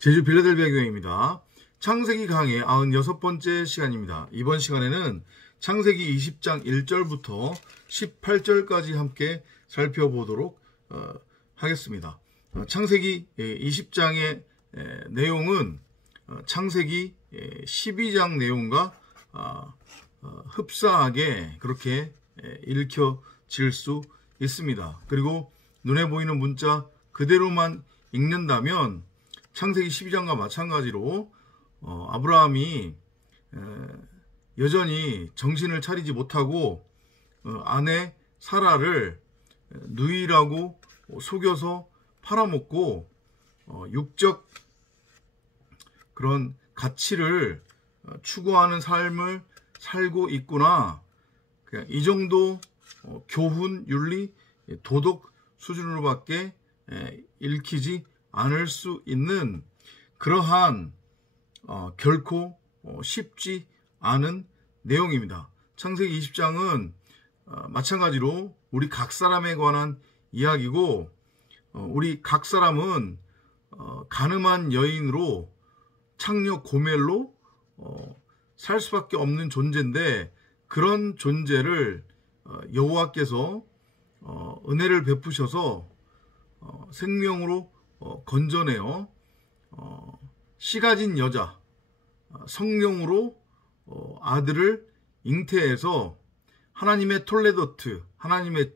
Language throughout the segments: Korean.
제주 빌라델비아 교회입니다. 창세기 강의 96번째 시간입니다. 이번 시간에는 창세기 20장 1절부터 18절까지 함께 살펴보도록 하겠습니다. 창세기 20장의 내용은 창세기 12장 내용과 흡사하게 그렇게 읽혀질 수 있습니다. 그리고 눈에 보이는 문자 그대로만 읽는다면 창세기 12장과 마찬가지로 아브라함이 여전히 정신을 차리지 못하고 아내 사라를 누이라고 속여서 팔아먹고 육적 그런 가치를 추구하는 삶을 살고 있구나. 그냥 이 정도 교훈, 윤리, 도덕 수준으로밖에 읽히지 않을 수 있는 그러한 결코 쉽지 않은 내용입니다. 창세기 20장은 마찬가지로 우리 각 사람에 관한 이야기고 우리 각 사람은 가늠한 여인으로 창녀 고멜로 살 수밖에 없는 존재인데 그런 존재를 여호와께서 은혜를 베푸셔서 생명으로 건져내어 씨 가진 여자 성령으로 아들을 잉태해서 하나님의 톨레도트 하나님의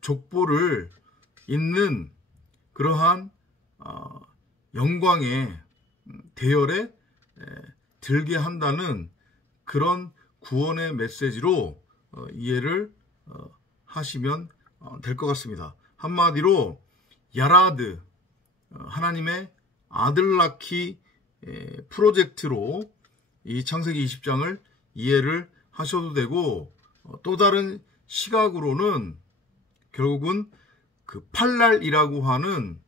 족보를 잇는 그러한 영광의 대열에 들게 한다는 그런 구원의 메시지로 이해를 하시면 될 것 같습니다. 한마디로 야라드 하나님의 아들 낳기 프로젝트로 이 창세기 20장을 이해를 하셔도 되고 또 다른 시각으로는 결국은 그 팔랄이라고 하는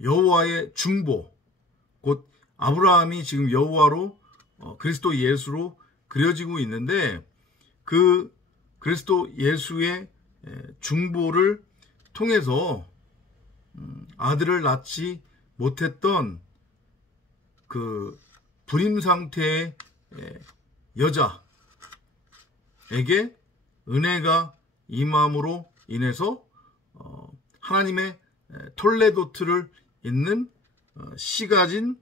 여호와의 중보 곧 아브라함이 지금 여호와로 그리스도 예수로 그려지고 있는데 그 그리스도 예수의 중보를 통해서 아들을 낳지 못했던 그 불임 상태의 여자에게 은혜가 임함으로 인해서 하나님의 톨레도트를 잇는 씨 가진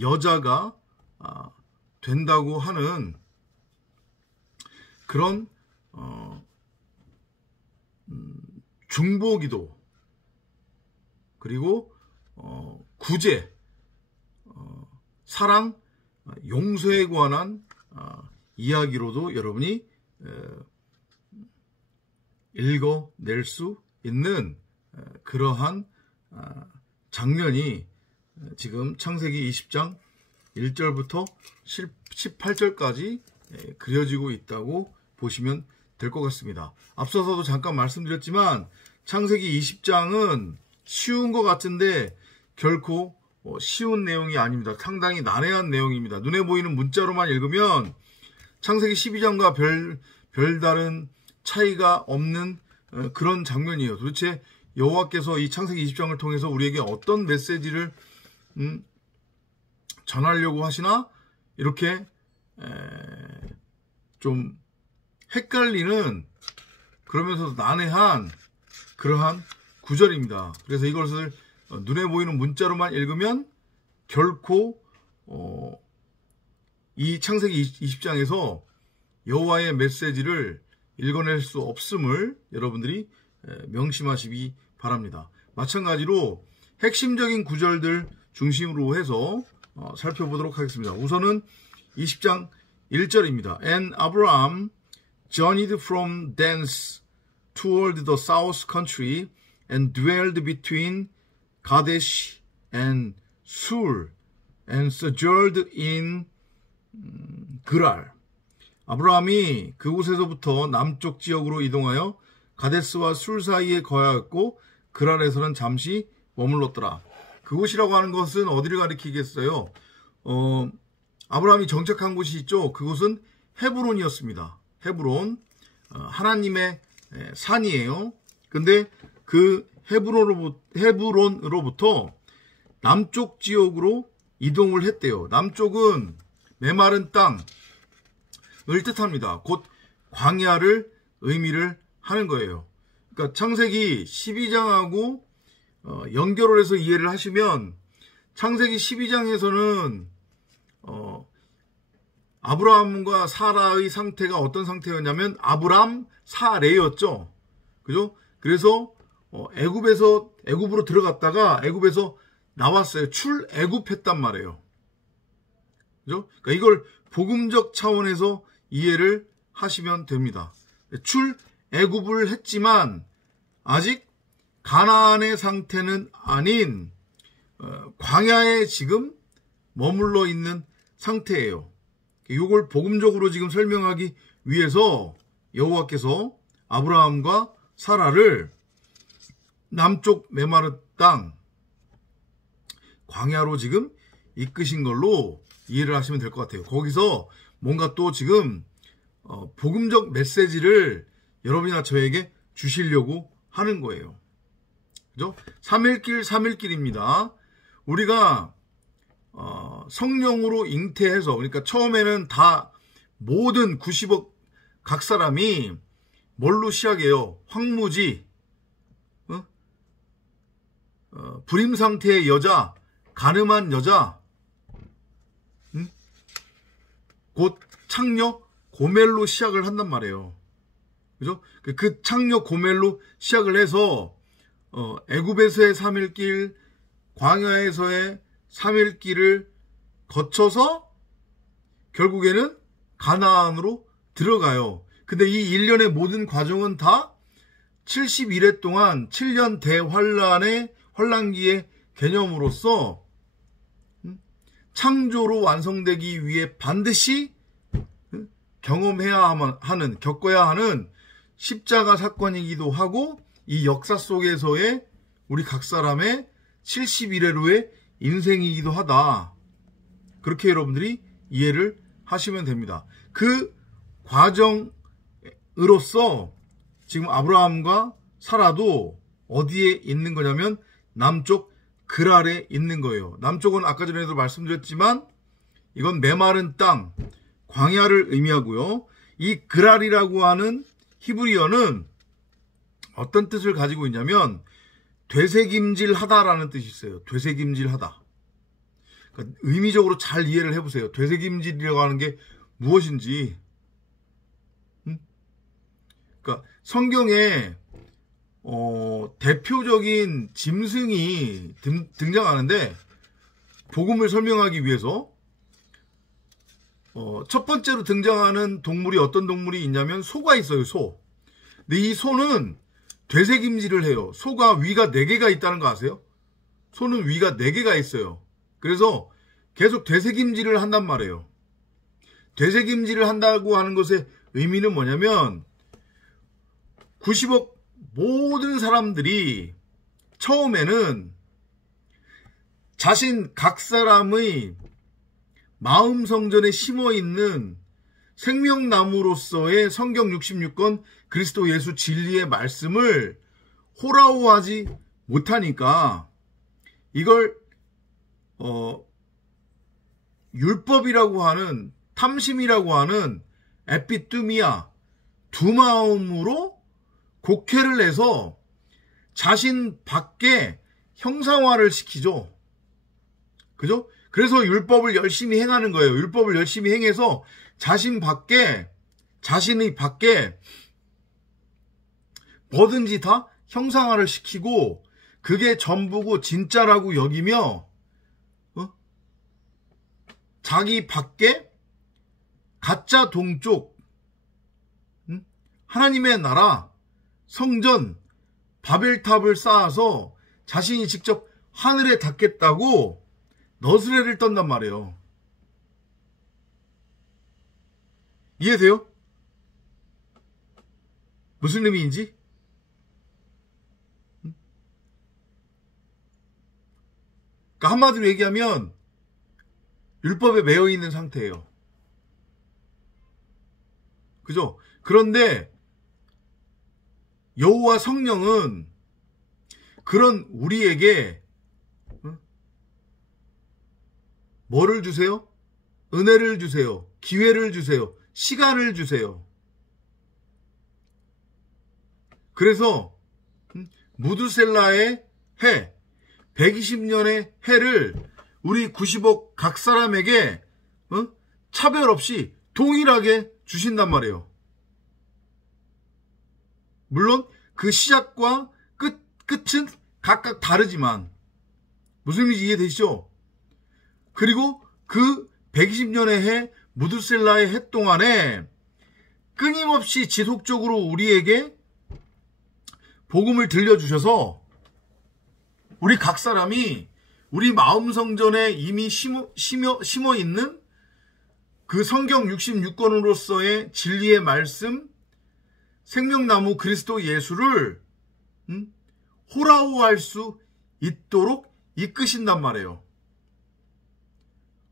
여자가 된다고 하는 그런 중보기도 그리고 구제, 사랑, 용서에 관한 이야기로도 여러분이 읽어낼 수 있는 그러한 장면이 지금 창세기 20장 1절부터 18절까지 그려지고 있다고 보시면 될 것 같습니다. 앞서서도 잠깐 말씀드렸지만 창세기 20장은 쉬운 것 같은데 결코 쉬운 내용이 아닙니다. 상당히 난해한 내용입니다. 눈에 보이는 문자로만 읽으면 창세기 12장과 별다른 차이가 없는 그런 장면이에요. 도대체 여호와께서 이 창세기 20장을 통해서 우리에게 어떤 메시지를 전하려고 하시나? 이렇게 좀 헷갈리는 그러면서도 난해한 그러한 구절입니다. 그래서 이것을 눈에 보이는 문자로만 읽으면 결코 이 창세기 20장에서 여호와의 메시지를 읽어낼 수 없음을 여러분들이 명심하시기 바랍니다. 마찬가지로 핵심적인 구절들 중심으로 해서 살펴보도록 하겠습니다. 우선은 20장 1절입니다. And Abraham journeyed from thence toward the south country and dwelled between Kadesh and Sur and sojourned in 그랄. 아브라함이 그곳에서부터 남쪽 지역으로 이동하여 가데스와 술 사이에 거하였고 그랄에서는 잠시 머물렀더라. 그곳이라고 하는 것은 어디를 가리키겠어요? 아브라함이 정착한 곳이 있죠. 그곳은 헤브론이었습니다. 헤브론, 하나님의 산이에요. 근데 그 헤브론으로부터 남쪽 지역으로 이동을 했대요. 남쪽은 메마른 땅을 뜻합니다. 곧 광야를 의미를 하는 거예요. 그러니까 창세기 12장하고 연결을 해서 이해를 하시면 창세기 12장에서는 아브라함과 사라의 상태가 어떤 상태였냐면 아브람, 사레였죠. 그죠? 그래서 애굽으로 들어갔다가 애굽에서 나왔어요. 출애굽했단 말이에요. 그죠? 그러니까 이걸 복음적 차원에서 이해를 하시면 됩니다. 출애굽을 했지만 아직 가나안의 상태는 아닌 광야에 지금 머물러 있는 상태예요. 이걸 복음적으로 지금 설명하기 위해서 여호와께서 아브라함과 사라를 남쪽 메마른 땅 광야로 지금 이끄신 걸로 이해를 하시면 될 것 같아요. 거기서 뭔가 또 지금 복음적 메시지를 여러분이나 저에게 주시려고 하는 거예요. 그죠? 3일길입니다. 우리가 성령으로 잉태해서, 그러니까 처음에는 다 모든 90억 각 사람이 뭘로 시작해요? 황무지, 불임 상태의 여자, 가늠한 여자, 곧 창녀 고멜로 시작을 한단 말이에요. 그죠? 그 창녀 고멜로 시작을 해서 애굽에서의 3일길, 광야에서의 3일길을 거쳐서 결국에는 가나안으로 들어가요. 근데 이 일련의 모든 과정은 다 71회 동안 7년 환란기의 개념으로서 창조로 완성되기 위해 반드시 겪어야 하는 십자가 사건이기도 하고 이 역사 속에서의 우리 각 사람의 71회로의 인생이기도 하다. 그렇게 여러분들이 이해를 하시면 됩니다. 그 과정으로서 지금 아브라함과 사라도 어디에 있는 거냐면 남쪽 그랄에 있는 거예요. 남쪽은 아까 전에도 말씀드렸지만 이건 메마른 땅, 광야를 의미하고요. 이 그랄이라고 하는 히브리어는 어떤 뜻을 가지고 있냐면 되새김질하다라는 뜻이 있어요. 되새김질하다. 그러니까 의미적으로 잘 이해를 해보세요. 되새김질이라고 하는 게 무엇인지. 그러니까 성경에 대표적인 짐승이 등장하는데 복음을 설명하기 위해서 첫 번째로 등장하는 동물이 어떤 동물이 있냐면 소가 있어요. 소. 근데 이 소는 되새김질을 해요. 소가 위가 4개가 있다는 거 아세요? 소는 위가 4개가 있어요. 그래서 계속 되새김질을 한단 말이에요. 되새김질을 한다고 하는 것의 의미는 뭐냐면 90억 모든 사람들이 처음에는 자신 각 사람의 마음 성전에 심어 있는 생명나무로서의 성경 66권 그리스도 예수 진리의 말씀을 호라호하지 못하니까 이걸 율법이라고 하는 탐심이라고 하는 에피뚜미아 두 마음으로 곡해를 해서 자신 밖에 형상화를 시키죠. 그죠? 그래서 율법을 열심히 행하는 거예요. 율법을 열심히 행해서 자신의 밖에 뭐든지 다 형상화를 시키고 그게 전부고 진짜라고 여기며 자기 밖에 가짜 동쪽 하나님의 나라 성전 바벨탑을 쌓아서 자신이 직접 하늘에 닿겠다고 너스레를 떤단 말이에요. 이해돼요? 무슨 의미인지? 그러니까 한마디로 얘기하면 율법에 매여 있는 상태예요. 그죠? 그런데 여호와 성령은 그런 우리에게 뭐를 주세요? 은혜를 주세요. 기회를 주세요. 시간을 주세요. 그래서 무드셀라의 해, 120년의 해를 우리 90억 각 사람에게 차별 없이 동일하게 주신단 말이에요. 물론 그 시작과 끝은 각각 다르지만 무슨 의미인지 이해되시죠? 그리고 그 120년의 해, 무드셀라의 해 동안에 끊임없이 지속적으로 우리에게 복음을 들려주셔서 우리 각 사람이 우리 마음 성전에 이미 심어 있는 그 성경 66권으로서의 진리의 말씀, 생명나무 그리스도 예수를 호라호할 수 있도록 이끄신단 말이에요.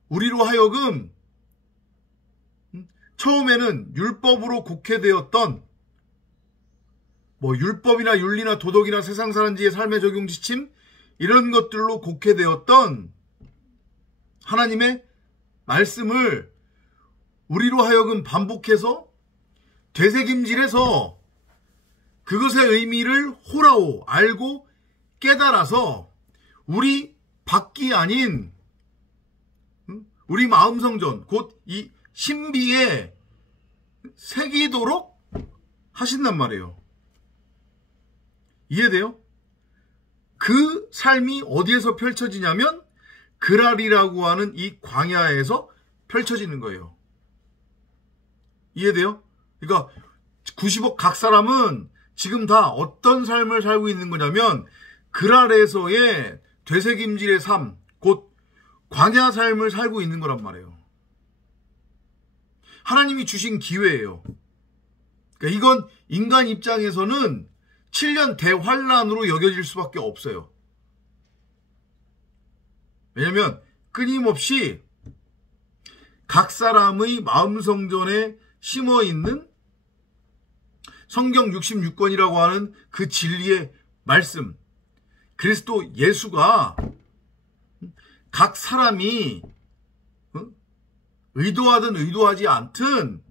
우리로 하여금 처음에는 율법으로 곡해되었던 율법이나 윤리나 도덕이나 세상 사람들의 삶의 적용 지침 이런 것들로 곡해되었던 하나님의 말씀을 우리로 하여금 반복해서 되새김질해서 그것의 의미를 호라오 알고 깨달아서 우리 밖이 아닌 우리 마음성전 곧 이 신비에 새기도록 하신단 말이에요. 이해돼요? 그 삶이 어디에서 펼쳐지냐면 그랄이라고 하는 이 광야에서 펼쳐지는 거예요. 이해돼요? 그러니까 90억 각 사람은 지금 다 어떤 삶을 살고 있는 거냐면 그랄에서의 되새김질의 삶, 곧 광야 삶을 살고 있는 거란 말이에요. 하나님이 주신 기회예요. 그러니까 이건 인간 입장에서는 7년 대환란으로 여겨질 수밖에 없어요. 왜냐하면 끊임없이 각 사람의 마음성전에 심어있는 성경 66권이라고 하는 그 진리의 말씀, 그리스도 예수가 각 사람이 의도하든 의도하지 않든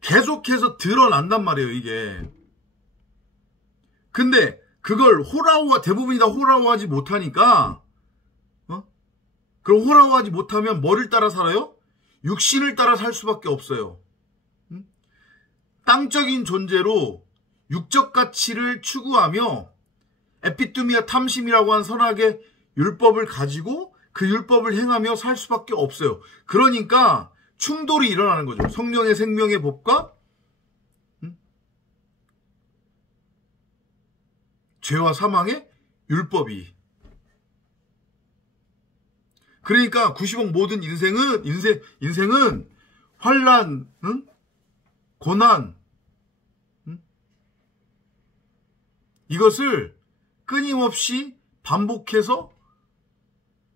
계속해서 드러난단 말이에요, 이게. 근데 그걸 대부분이 다 호라호하지 못하니까, 그럼 호라호하지 못하면 뭐를 따라 살아요? 육신을 따라 살 수밖에 없어요. 땅적인 존재로 육적 가치를 추구하며 에피투미아 탐심이라고 한 선악의 율법을 가지고 그 율법을 행하며 살 수밖에 없어요. 그러니까 충돌이 일어나는 거죠. 성령의 생명의 법과 죄와 사망의 율법이. 그러니까 90억 모든 인생은 환난, 고난, 이것을 끊임없이 반복해서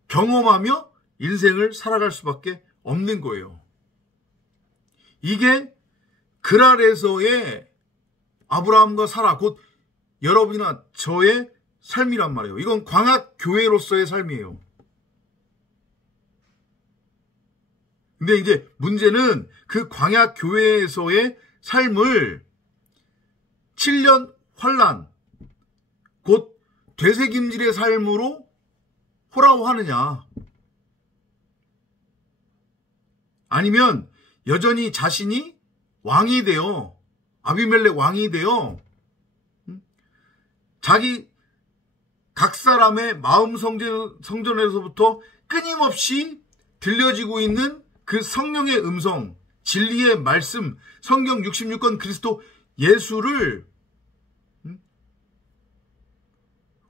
경험하며 인생을 살아갈 수밖에 없는 거예요. 이게 그랄에서의 아브라함과 사라, 곧 여러분이나 저의 삶이란 말이에요. 이건 광학교회로서의 삶이에요. 근데 이제 문제는 그 광야교회에서의 삶을 7년 환란, 곧 되새김질의 삶으로 호라호하느냐, 아니면 여전히 자신이 왕이 되어, 아비멜렉 왕이 되어 자기 각 사람의 마음 성전에서부터 끊임없이 들려지고 있는 그 성령의 음성, 진리의 말씀, 성경 66권 그리스도 예수를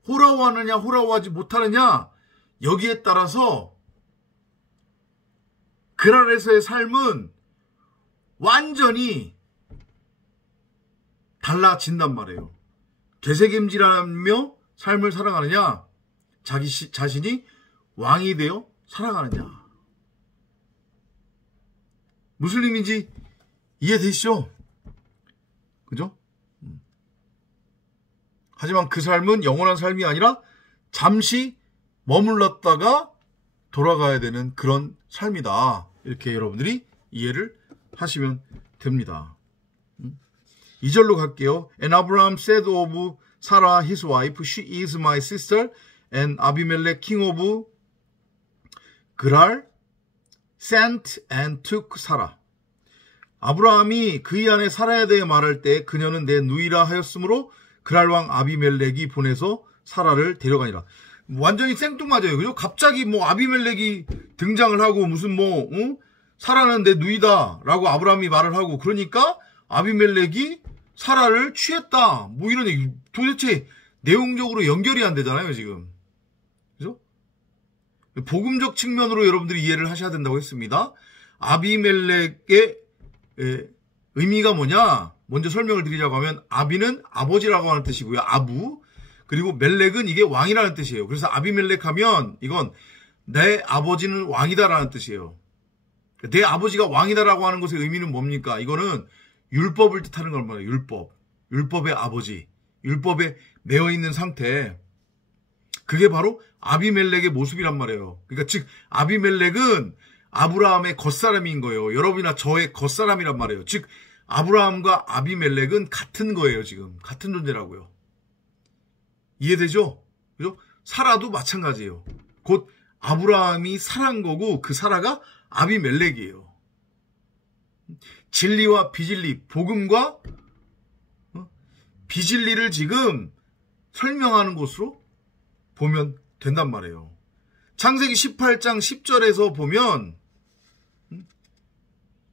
호라호하느냐 호라호하지 못하느냐, 여기에 따라서 그랄에서의 삶은 완전히 달라진단 말이에요. 되새김질하며 삶을 살아가느냐, 자신이 왕이 되어 살아가느냐. 무슨 의미인지 이해되시죠? 그죠? 하지만 그 삶은 영원한 삶이 아니라 잠시 머물렀다가 돌아가야 되는 그런 삶이다. 이렇게 여러분들이 이해를 하시면 됩니다. 2절로 갈게요. And Abraham said of Sarah his wife, she is my sister, and Abimelech king of Gerar sent and took Sarah. 아브라함이 그의 아내 사라에 대해 말할 때 그녀는 내 누이라 하였으므로 그랄 왕 아비멜렉이 보내서 사라를 데려가니라. 완전히 생뚱맞아요. 그죠? 갑자기 뭐 아비멜렉이 등장을 하고 무슨 뭐 사라는 내 누이다 라고 아브라함이 말을 하고 그러니까 아비멜렉이 사라를 취했다. 뭐 이런 얘기. 도대체 내용적으로 연결이 안 되잖아요, 지금. 그죠? 복음적 측면으로 여러분들이 이해를 하셔야 된다고 했습니다. 아비멜렉의 의미가 뭐냐? 먼저 설명을 드리자고 하면 아비는 아버지라고 하는 뜻이고요. 아부. 그리고 멜렉은 이게 왕이라는 뜻이에요. 그래서 아비멜렉 하면 이건 내 아버지는 왕이다라는 뜻이에요. 내 아버지가 왕이다라고 하는 것의 의미는 뭡니까? 이거는 율법을 뜻하는 걸 말이에요. 율법. 율법의 아버지. 율법에 매여 있는 상태. 그게 바로 아비멜렉의 모습이란 말이에요. 그러니까 즉 아비멜렉은 아브라함의 겉사람인 거예요. 여러분이나 저의 겉사람이란 말이에요. 즉 아브라함과 아비멜렉은 같은 거예요. 지금 같은 존재라고요. 이해되죠? 그죠? 사라도 마찬가지예요. 곧 아브라함이 사라인 거고 그 사라가 아비멜렉이에요. 진리와 비진리, 복음과 비진리를 지금 설명하는 것으로 보면 된단 말이에요. 창세기 18장 10절에서 보면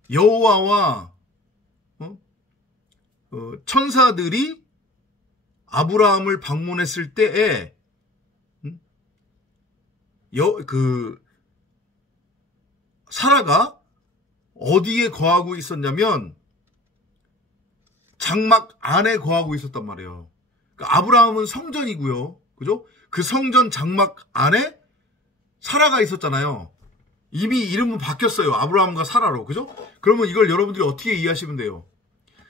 여호와와 천사들이 아브라함을 방문했을 때에 사라가 어디에 거하고 있었냐면 장막 안에 거하고 있었단 말이에요. 그러니까 아브라함은 성전이고요. 그죠? 그 성전 장막 안에 사라가 있었잖아요. 이미 이름은 바뀌었어요. 아브라함과 사라로. 그죠? 그러면 이걸 여러분들이 어떻게 이해하시면 돼요?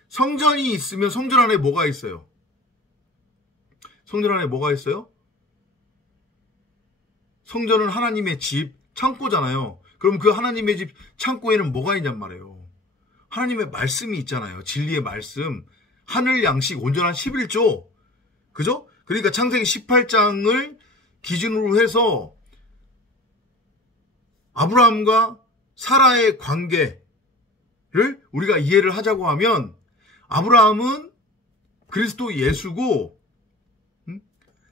성전이 있으면 성전 안에 뭐가 있어요? 성전 안에 뭐가 있어요? 성전은 하나님의 집, 창고잖아요. 그럼 그 하나님의 집 창고에는 뭐가 있냔 말이에요. 하나님의 말씀이 있잖아요. 진리의 말씀. 하늘 양식 온전한 11조. 그죠? 그러니까 창세기 18장을 기준으로 해서 아브라함과 사라의 관계를 우리가 이해를 하자고 하면 아브라함은 그리스도 예수고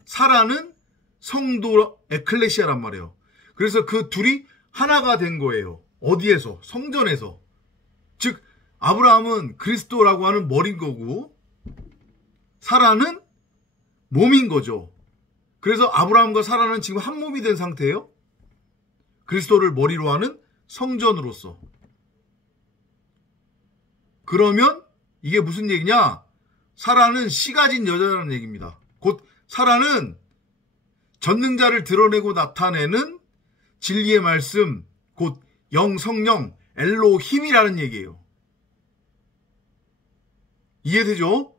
사라는 성도 에클레시아란 말이에요. 그래서 그 둘이 하나가 된 거예요. 어디에서? 성전에서. 즉 아브라함은 그리스도라고 하는 머리인 거고 사라는 몸인 거죠. 그래서 아브라함과 사라는 지금 한 몸이 된 상태예요. 그리스도를 머리로 하는 성전으로서. 그러면 이게 무슨 얘기냐? 사라는 씨 가진 여자라는 얘기입니다. 곧 사라는 전능자를 드러내고 나타내는 진리의 말씀, 곧 영, 성령, 엘로힘이라는 얘기예요. 이해되죠?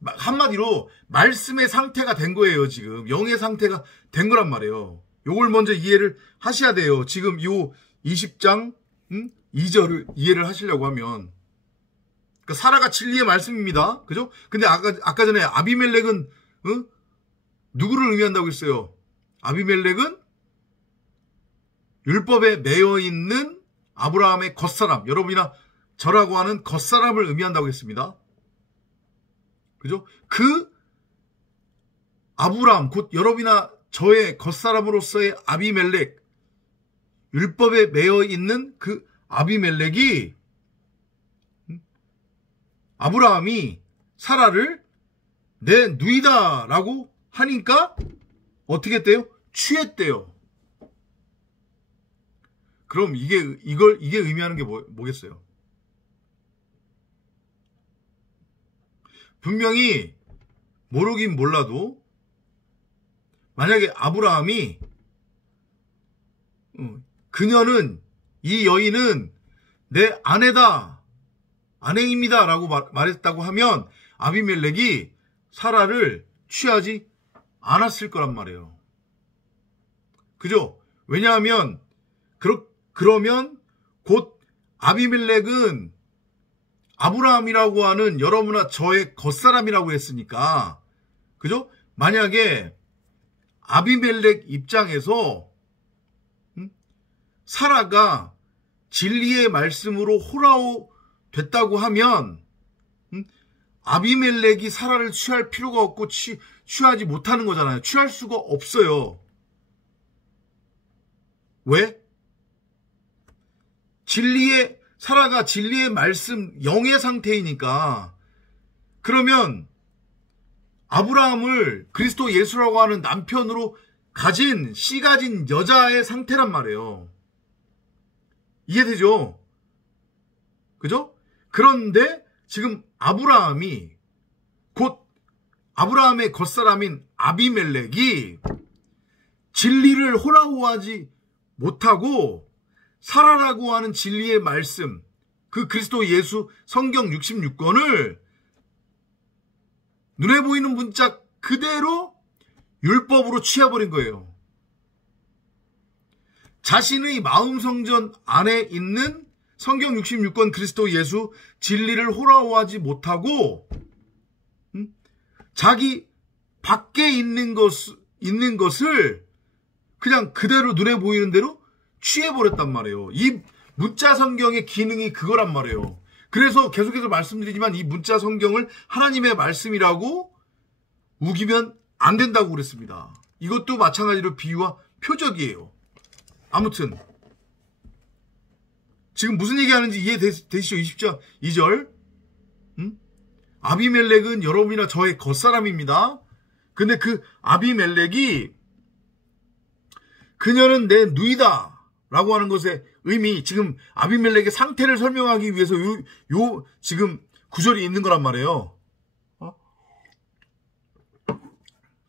한마디로 말씀의 상태가 된 거예요. 지금 영의 상태가 된 거란 말이에요. 요걸 먼저 이해를 하셔야 돼요. 지금 요 20장 2절을 이해를 하시려고 하면 그러니까 사라가 진리의 말씀입니다. 그죠? 근데 아까 전에 아비멜렉은 누구를 의미한다고 했어요? 아비멜렉은 율법에 매여 있는 아브라함의 겉사람, 여러분이나 저라고 하는 겉사람을 의미한다고 했습니다. 그죠? 그 아브라함, 곧 여러분이나 저의 겉사람으로서의 아비멜렉, 율법에 매여 있는 그 아비멜렉이 아브라함이 사라를 내 누이다라고 하니까 어떻게 했대요? 취했대요. 그럼 이게 의미하는 게 뭐겠어요? 분명히 모르긴 몰라도 만약에 아브라함이 그녀는 이 여인은 내 아내다, 아내입니다 라고 말했다고 하면 아비멜렉이 사라를 취하지 않았을 거란 말이에요. 그죠? 왜냐하면 그러면 곧 아비멜렉은 아브라함이라고 하는 여러분과 저의 겉사람이라고 했으니까, 그죠? 만약에 아비멜렉 입장에서 사라가 진리의 말씀으로 호라오 됐다고 하면 아비멜렉이 사라를 취할 필요가 없고 취하지 못하는 거잖아요. 취할 수가 없어요. 왜? 사라가 진리의 말씀 영의 상태이니까. 그러면 아브라함을 그리스도 예수라고 하는 남편으로 씨 가진 여자의 상태란 말이에요. 이해되죠? 그죠? 그런데 지금 아브라함이 곧 아브라함의 겉사람인 아비멜렉이 진리를 호라호하지 못하고 사라라고 하는 진리의 말씀, 그 그리스도 예수 성경 66권을 눈에 보이는 문자 그대로 율법으로 취해버린 거예요. 자신의 마음 성전 안에 있는 성경 66권 그리스도 예수 진리를 호라호하지 못하고 자기 밖에 있는 것을 그냥 그대로 눈에 보이는 대로 취해버렸단 말이에요. 이 문자 성경의 기능이 그거란 말이에요. 그래서 계속해서 말씀드리지만 이 문자 성경을 하나님의 말씀이라고 우기면 안 된다고 그랬습니다. 이것도 마찬가지로 비유와 표적이에요. 아무튼 지금 무슨 얘기하는지 이해되시죠? 2절 아비멜렉은 여러분이나 저의 겉사람입니다. 근데 그 아비멜렉이 그녀는 내 누이다 라고 하는 것의 의미, 지금 아비멜렉의 상태를 설명하기 위해서 지금 구절이 있는 거란 말이에요.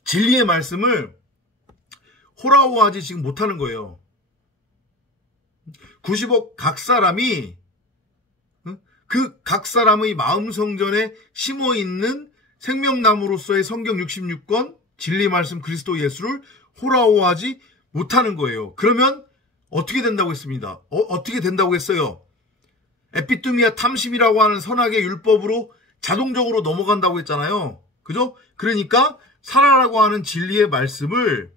진리의 말씀을 호라호하지 지금 못하는 거예요. 90억 각 사람이 그 각 사람의 마음 성전에 심어 있는 생명나무로서의 성경 66권 진리 말씀 그리스도 예수를 호라호하지 못하는 거예요. 그러면 어떻게 된다고 했습니다. 어떻게 된다고 했어요? 에피투미아 탐심이라고 하는 선악의 율법으로 자동적으로 넘어간다고 했잖아요. 그죠? 그러니까 사라라고 하는 진리의 말씀을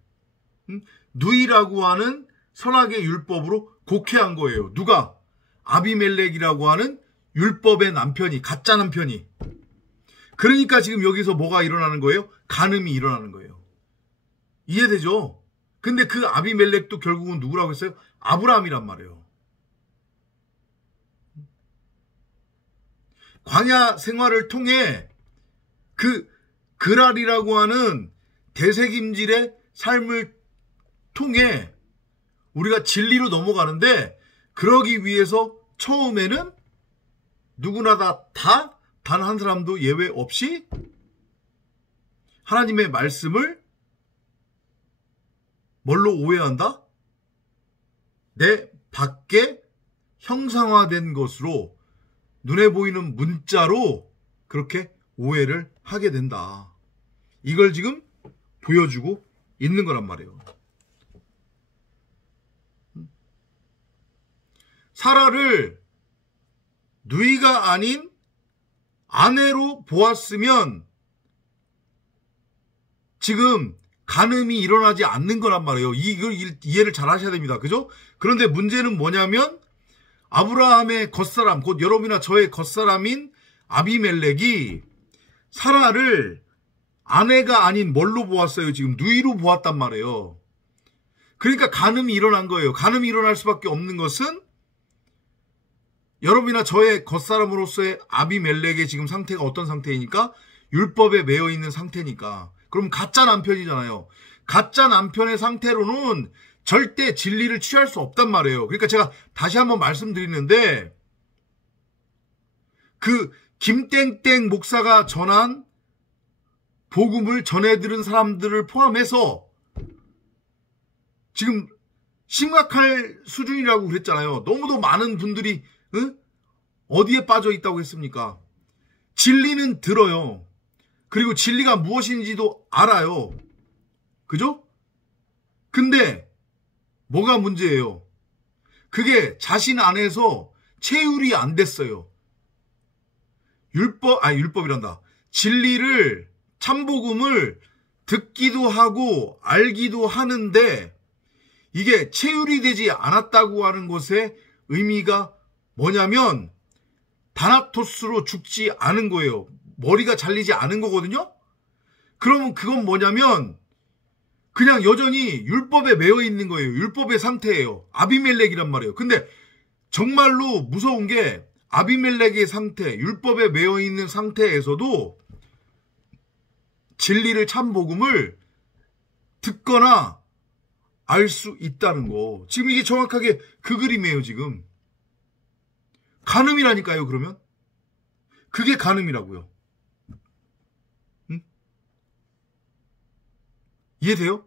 누이라고 하는 선악의 율법으로 곡해한 거예요. 누가? 아비멜렉이라고 하는 율법의 남편이, 가짜 남편이. 그러니까 지금 여기서 뭐가 일어나는 거예요? 간음이 일어나는 거예요. 이해되죠? 근데 그 아비멜렉도 결국은 누구라고 했어요? 아브라함이란 말이에요. 광야 생활을 통해 그 그랄이라고 하는 대세김질의 삶을 통해 우리가 진리로 넘어가는데, 그러기 위해서 처음에는 누구나 다 단 한 사람도 예외 없이 하나님의 말씀을 뭘로 오해한다? 내 밖에 형상화된 것으로, 눈에 보이는 문자로 그렇게 오해를 하게 된다. 이걸 지금 보여주고 있는 거란 말이에요. 사라를 누이가 아닌 아내로 보았으면 지금 간음이 일어나지 않는 거란 말이에요. 이걸 이해를 잘 하셔야 됩니다. 그죠? 그런데 문제는 뭐냐면 아브라함의 겉사람, 곧 여러분이나 저의 겉사람인 아비멜렉이 사라를 아내가 아닌 뭘로 보았어요? 지금 누이로 보았단 말이에요. 그러니까 간음이 일어난 거예요. 간음이 일어날 수밖에 없는 것은 여러분이나 저의 겉사람으로서의 아비멜렉의 지금 상태가 어떤 상태이니까? 율법에 매여 있는 상태니까. 그럼 가짜 남편이잖아요. 가짜 남편의 상태로는 절대 진리를 취할 수 없단 말이에요. 그러니까 제가 다시 한번 말씀드리는데, 그 김땡땡 목사가 전한 복음을 전해들은 사람들을 포함해서 지금 심각할 수준이라고 그랬잖아요. 너무도 많은 분들이 어디에 빠져 있다고 했습니까? 진리는 들어요. 그리고 진리가 무엇인지도 알아요. 그죠? 근데 뭐가 문제예요? 그게 자신 안에서 체휼이 안 됐어요. 율법이란다. 진리를, 참복음을 듣기도 하고 알기도 하는데 이게 체휼이 되지 않았다고 하는 것의 의미가 뭐냐면 다나토스로 죽지 않은 거예요. 머리가 잘리지 않은 거거든요. 그러면 그건 뭐냐면 그냥 여전히 율법에 매여 있는 거예요. 율법의 상태예요. 아비멜렉이란 말이에요. 근데 정말로 무서운 게 아비멜렉의 상태, 율법에 매여 있는 상태에서도 진리를, 참복음을 듣거나 알 수 있다는 거. 지금 이게 정확하게 그 그림이에요, 지금. 간음이라니까요, 그러면. 그게 간음이라고요. 응? 이해돼요?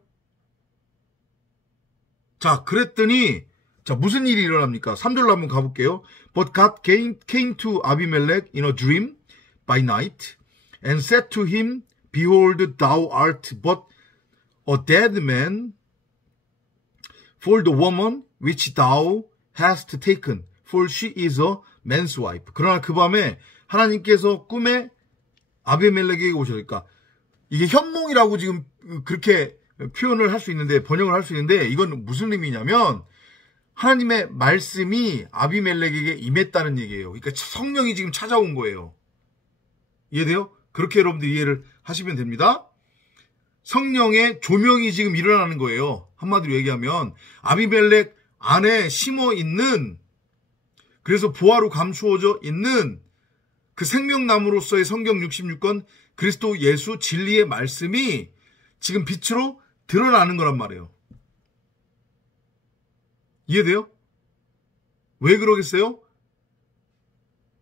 자, 그랬더니, 자, 무슨 일이 일어납니까? 3절로 한번 가볼게요. But God came to Abimelech in a dream by night and said to him, Behold, thou art but a dead man, for the woman which thou hast taken, for she is a man's wife. 그러나 그 밤에 하나님께서 꿈에 아비멜렉에게 오셨으니까 이게 현몽이라고 지금 그렇게 표현을 할 수 있는데, 번역을 할 수 있는데, 이건 무슨 의미냐면 하나님의 말씀이 아비멜렉에게 임했다는 얘기예요. 그러니까 성령이 지금 찾아온 거예요. 이해돼요? 그렇게 여러분들이 이해를 하시면 됩니다. 성령의 조명이 지금 일어나는 거예요. 한마디로 얘기하면 아비멜렉 안에 심어 있는, 그래서 보화로 감추어져 있는 그 생명나무로서의 성경 66권 그리스도 예수 진리의 말씀이 지금 빛으로 드러나는 거란 말이에요. 이해돼요? 왜 그러겠어요?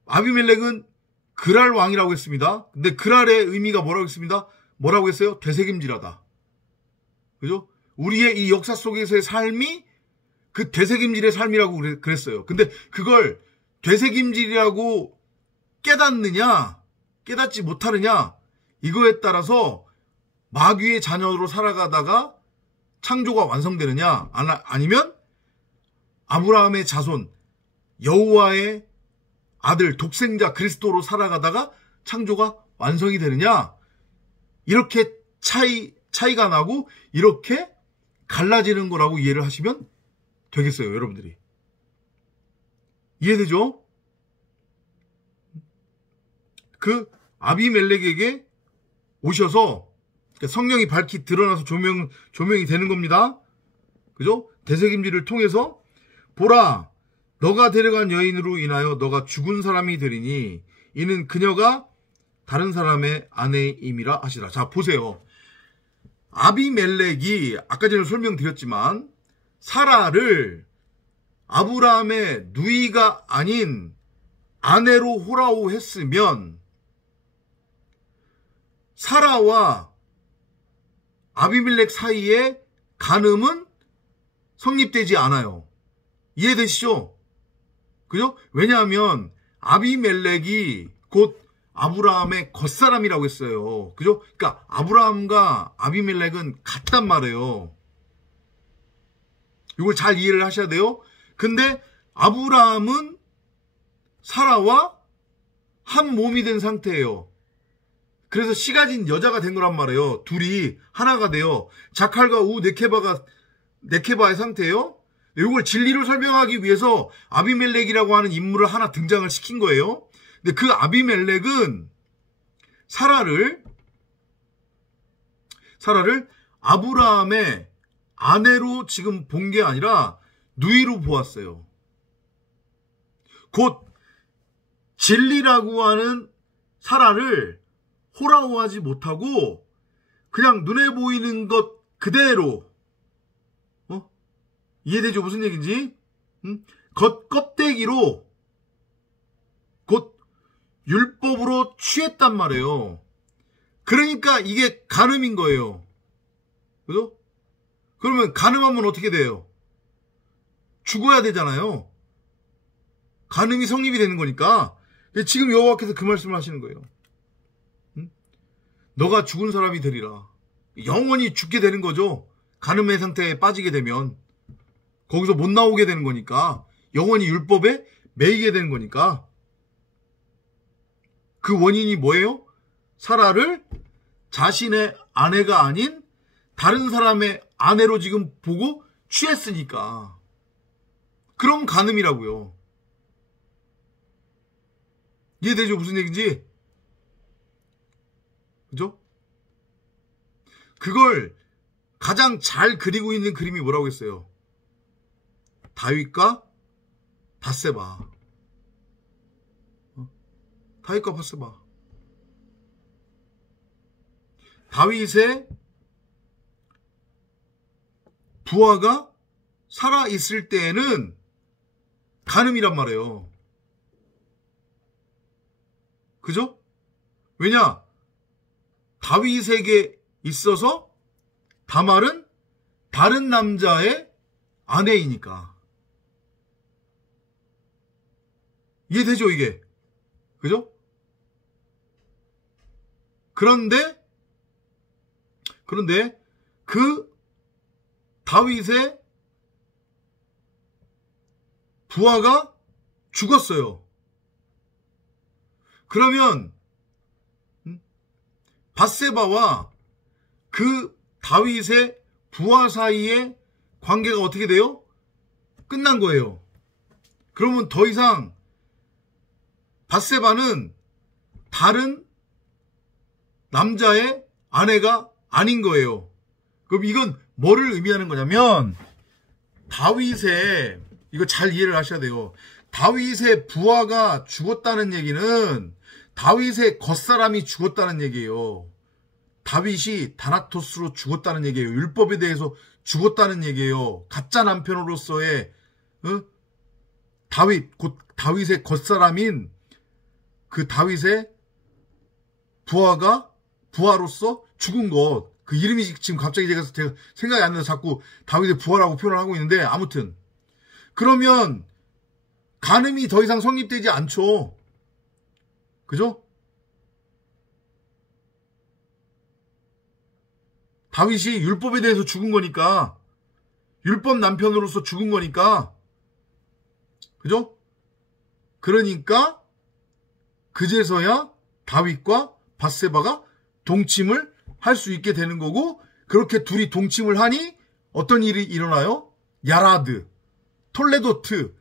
아비멜렉은 그랄 왕이라고 했습니다. 근데 그랄의 의미가 뭐라고 했습니다? 뭐라고 했어요? 되새김질하다. 그죠? 우리의 이 역사 속에서의 삶이 그 되새김질의 삶이라고 그랬어요. 근데 그걸 되새김질이라고 깨닫느냐, 깨닫지 못하느냐, 이거에 따라서 마귀의 자녀로 살아가다가 창조가 완성되느냐, 아니면 아브라함의 자손, 여호와의 아들, 독생자 그리스도로 살아가다가 창조가 완성이 되느냐, 이렇게 차이가 나고 이렇게 갈라지는 거라고 이해를 하시면 되겠어요, 여러분들이. 이해되죠? 그 아비멜렉에게 오셔서 성령이 밝히 드러나서 조명이 되는 겁니다. 그죠? 되새김질을 통해서 보라, 너가 데려간 여인으로 인하여 너가 죽은 사람이 되리니 이는 그녀가 다른 사람의 아내임이라 하시라. 자, 보세요. 아비멜렉이 아까 전에 설명드렸지만 사라를 아브라함의 누이가 아닌 아내로 호라오했으면 사라와 아비멜렉 사이에 간음은 성립되지 않아요. 이해되시죠? 그죠? 왜냐하면 아비멜렉이 곧 아브라함의 겉사람이라고 했어요. 그죠? 그러니까 아브라함과 아비멜렉은 같단 말이에요. 이걸 잘 이해를 하셔야 돼요. 근데 아브라함은 사라와 한 몸이 된 상태예요. 그래서 씨 가진 여자가 된 거란 말이에요. 둘이 하나가 돼요. 자칼과 우 네케바의 상태예요. 이걸 진리로 설명하기 위해서 아비멜렉이라고 하는 인물을 하나 등장을 시킨 거예요. 근데 그 아비멜렉은 사라를 아브라함의 아내로 지금 본 게 아니라 누이로 보았어요. 곧 진리라고 하는 사라를 호라호하지 못하고 그냥 눈에 보이는 것 그대로, 이해되죠? 무슨 얘기인지? 껍데기로 곧 율법으로 취했단 말이에요. 그러니까 이게 간음인 거예요. 그죠? 그러면 간음하면 어떻게 돼요? 죽어야 되잖아요. 간음이 성립이 되는 거니까. 지금 여호와께서 그 말씀을 하시는 거예요. 너가 죽은 사람이 되리라. 영원히 죽게 되는 거죠. 간음의 상태에 빠지게 되면. 거기서 못 나오게 되는 거니까. 영원히 율법에 매이게 되는 거니까. 그 원인이 뭐예요? 사라를 자신의 아내가 아닌 다른 사람의 아내로 지금 보고 취했으니까. 그럼 간음이라고요. 이해되죠? 무슨 얘기인지? 그죠? 그걸 가장 잘 그리고 있는 그림이 뭐라고 했어요? 다윗과 밧세바. 다윗과 밧세바. 다윗의 부하가 살아있을 때에는 간음이란 말이에요. 그죠? 왜냐? 다윗에게 있어서 다말은 다른 남자의 아내이니까. 이해되죠, 이게? 그죠? 그런데 그 다윗의 부하가 죽었어요. 그러면 밧세바와 그 다윗의 부하 사이의 관계가 어떻게 돼요? 끝난 거예요. 그러면 더 이상 밧세바는 다른 남자의 아내가 아닌 거예요. 그럼 이건 뭐를 의미하는 거냐면 다윗의, 이거 잘 이해를 하셔야 돼요. 다윗의 부하가 죽었다는 얘기는 다윗의 겉사람이 죽었다는 얘기예요. 다윗이 다나토스로 죽었다는 얘기예요. 율법에 대해서 죽었다는 얘기예요. 가짜 남편으로서의 다윗, 곧 다윗의 겉사람인 그 다윗의 부하로서 죽은 것. 그 이름이 지금 갑자기 제가 생각이 안 나서 자꾸 다윗의 부하라고 표현을 하고 있는데, 아무튼 그러면 간음이 더 이상 성립되지 않죠. 그죠? 다윗이 율법에 대해서 죽은 거니까, 율법 남편으로서 죽은 거니까, 그죠? 그러니까 그제서야 다윗과 밧세바가 동침을 할 수 있게 되는 거고, 그렇게 둘이 동침을 하니 어떤 일이 일어나요? 야라드, 톨레도트,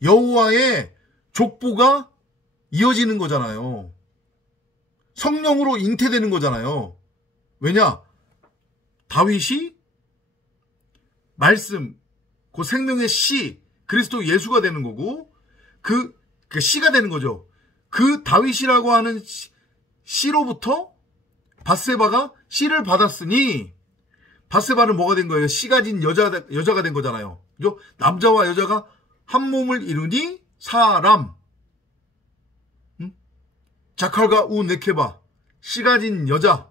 여호와의 족보가 이어지는 거잖아요. 성령으로 잉태되는 거잖아요. 왜냐? 다윗이 말씀, 그 생명의 씨, 그리스도 예수가 되는 거고, 그 씨가 되는 거죠. 그 다윗이라고 하는 씨로부터 밧세바가 씨를 받았으니, 밧세바는 뭐가 된 거예요? 씨가 진 여자가 된 거잖아요. 그죠? 남자와 여자가 한 몸을 이루니 사람. 자칼과 우 네케바, 씨가 진 여자.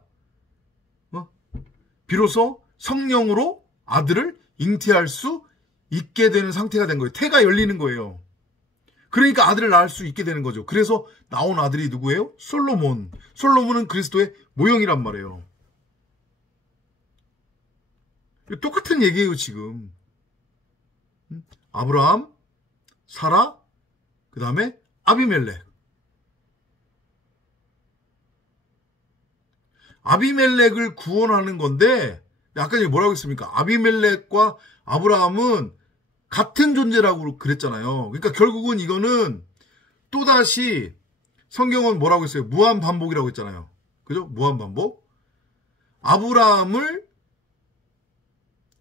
비로소 성령으로 아들을 잉태할 수 있게 되는 상태가 된 거예요. 태가 열리는 거예요. 그러니까 아들을 낳을 수 있게 되는 거죠. 그래서 나온 아들이 누구예요? 솔로몬. 솔로몬은 그리스도의 모형이란 말이에요. 똑같은 얘기예요, 지금. 아브라함, 사라, 그 다음에 아비멜렉. 아비멜렉을 구원하는 건데, 아까 전에 뭐라고 했습니까? 아비멜렉과 아브라함은 같은 존재라고 그랬잖아요. 그러니까 결국은 이거는 또다시 성경은 뭐라고 했어요? 무한반복이라고 했잖아요. 그죠? 무한반복. 아브라함을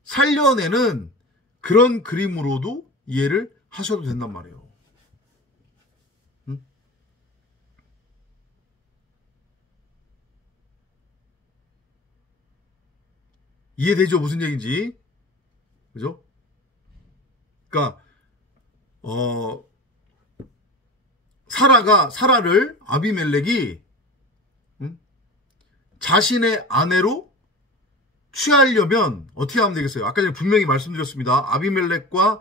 살려내는 그런 그림으로도 이해를 하셔도 된단 말이에요. 이해되죠? 무슨 얘기인지. 그죠? 그러니까 사라를 아비멜렉이 자신의 아내로 취하려면 어떻게 하면 되겠어요? 아까 전에 분명히 말씀드렸습니다. 아비멜렉과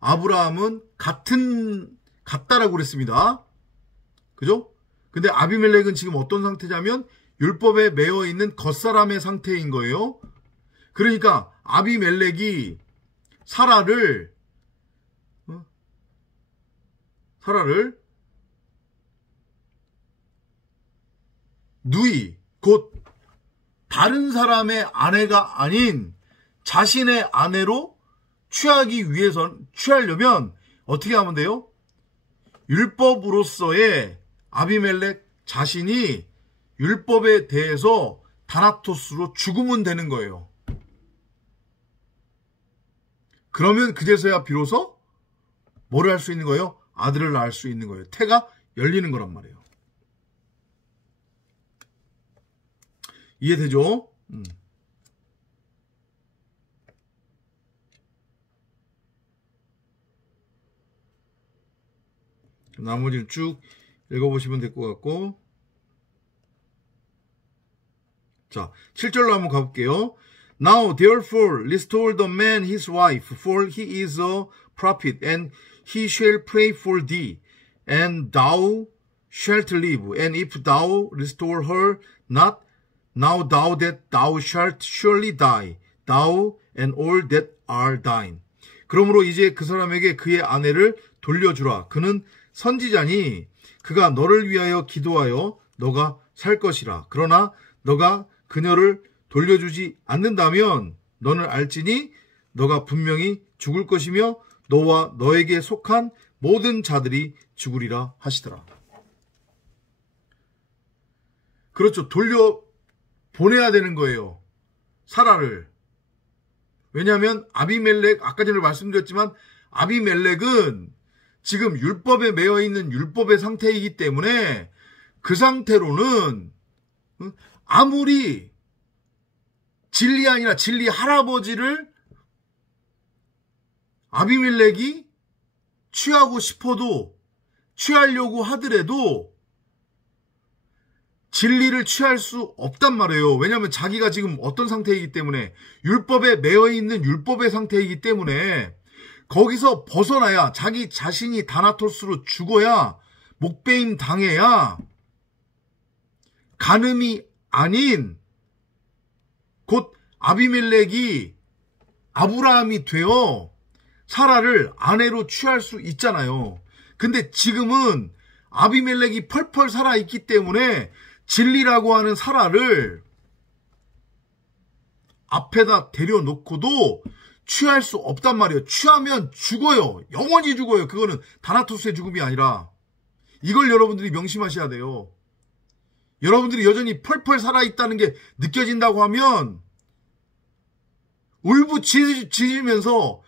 아브라함은 같다라고 그랬습니다. 그죠? 근데 아비멜렉은 지금 어떤 상태냐면 율법에 매여 있는 겉사람의 상태인 거예요. 그러니까 아비멜렉이 사라를 누이, 곧 다른 사람의 아내가 아닌 자신의 아내로 취하려면 어떻게 하면 돼요? 율법으로서의 아비멜렉 자신이 율법에 대해서 다나토스로 죽으면 되는 거예요. 그러면 그제서야 비로소 뭐를 할 수 있는 거예요? 아들을 낳을 수 있는 거예요. 태가 열리는 거란 말이에요. 이해되죠? 나머지를 쭉 읽어보시면 될 것 같고, 자, 7절로 한번 가볼게요. Now therefore restore the man his wife, for he is a prophet, and he shall pray for thee, and thou shalt live. And if thou restore her not, now thou that thou shalt surely die, thou and all that are thine. 그러므로 이제 그 사람에게 그의 아내를 돌려주라. 그는 선지자니 그가 너를 위하여 기도하여 너가 살 것이라. 그러나 너가 그녀를 돌려주지 않는다면 너는 알지니 너가 분명히 죽을 것이며 너와 너에게 속한 모든 자들이 죽으리라 하시더라. 그렇죠. 돌려보내야 되는 거예요. 사라를. 왜냐하면 아비멜렉, 아까 전에 말씀드렸지만 아비멜렉은 지금 율법에 매여 있는 율법의 상태이기 때문에 그 상태로는 아무리 진리 아니라 진리 할아버지를 아비멜렉이 취하고 싶어도, 취하려고 하더라도 진리를 취할 수 없단 말이에요. 왜냐하면 자기가 지금 어떤 상태이기 때문에, 율법에 매여 있는 율법의 상태이기 때문에 거기서 벗어나야, 자기 자신이 다나토스로 죽어야, 목베임 당해야 간음이 아닌 곧 아비멜렉이 아브라함이 되어 사라를 아내로 취할 수 있잖아요. 근데 지금은 아비멜렉이 펄펄 살아있기 때문에 진리라고 하는 사라를 앞에다 데려놓고도 취할 수 없단 말이에요. 취하면 죽어요. 영원히 죽어요. 그거는 다나토스의 죽음이 아니라. 이걸 여러분들이 명심하셔야 돼요. 여러분들이 여전히 펄펄 살아있다는 게 느껴진다고 하면 울부짖으면서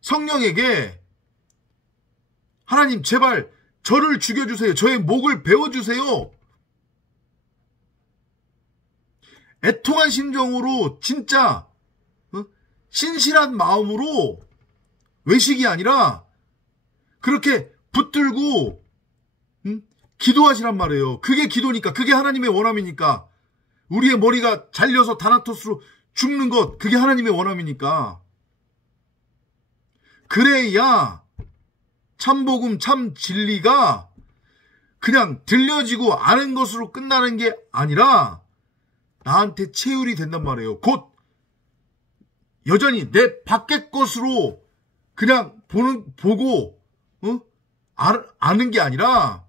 성령에게 하나님 제발 저를 죽여주세요. 저의 목을 베어주세요. 애통한 심정으로 진짜 신실한 마음으로 외식이 아니라 그렇게 붙들고 기도하시란 말이에요. 그게 기도니까, 그게 하나님의 원함이니까, 우리의 머리가 잘려서 다나토스로 죽는 것, 그게 하나님의 원함이니까. 그래야 참복음, 참 진리가 그냥 들려지고 아는 것으로 끝나는 게 아니라 나한테 체휼이 된단 말이에요. 곧 여전히 내 밖의 것으로 그냥 보고 아는 게 아니라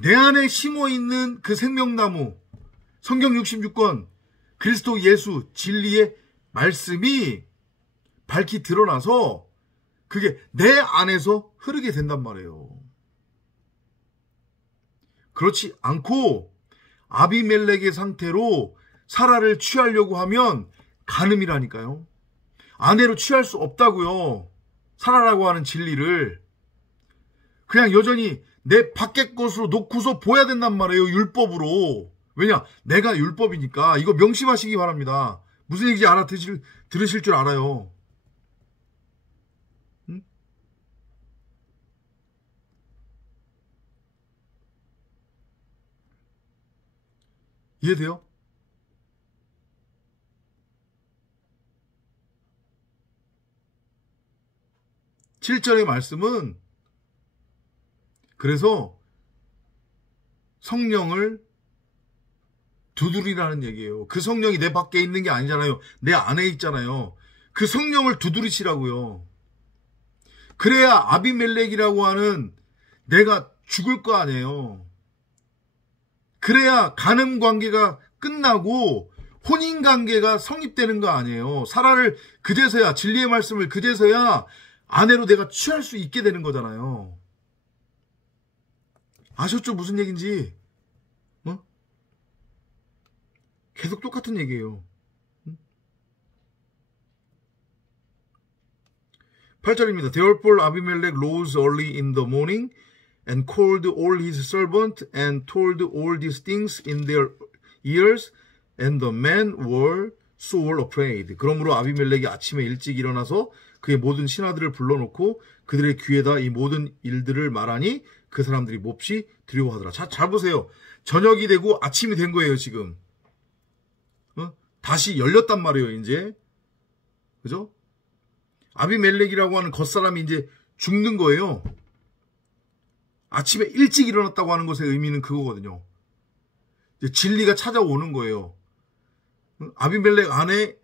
내 안에 심어있는 그 생명나무, 성경 66권, 그리스도 예수 진리의 말씀이 밝히 드러나서 그게 내 안에서 흐르게 된단 말이에요. 그렇지 않고 아비멜렉의 상태로 사라를 취하려고 하면 간음이라니까요. 아내로 취할 수 없다고요. 사라라고 하는 진리를. 그냥 여전히 내 밖의 것으로 놓고서 보야 된단 말이에요. 율법으로. 왜냐? 내가 율법이니까. 이거 명심하시기 바랍니다. 무슨 얘기인지 들으실 줄 알아요. 응? 이해돼요? (7절의) 말씀은 그래서 성령을 두드리라는 얘기예요. 그 성령이 내 밖에 있는 게 아니잖아요. 내 안에 있잖아요. 그 성령을 두드리시라고요. 그래야 아비멜렉이라고 하는 내가 죽을 거 아니에요. 그래야 간음 관계가 끝나고 혼인 관계가 성립되는 거 아니에요. 사라를 그제서야, 진리의 말씀을 그제서야 아내로 내가 취할 수 있게 되는 거잖아요. 아셨죠? 무슨 얘기인지? 계속 똑같은 얘기예요. 8절입니다. Therefore Abimelech rose early in the morning and called all his servants and told all these things in their ears, and the men were sore afraid. 그러므로 아비멜렉이 아침에 일찍 일어나서 그의 모든 신하들을 불러놓고 그들의 귀에다 이 모든 일들을 말하니 그 사람들이 몹시 두려워하더라. 자, 잘 보세요. 저녁이 되고 아침이 된 거예요, 지금. 다시 열렸단 말이에요, 이제. 그죠? 아비멜렉이라고 하는 겉사람이 이제 죽는 거예요. 아침에 일찍 일어났다고 하는 것의 의미는 그거거든요. 이제 진리가 찾아오는 거예요. 아비멜렉 안에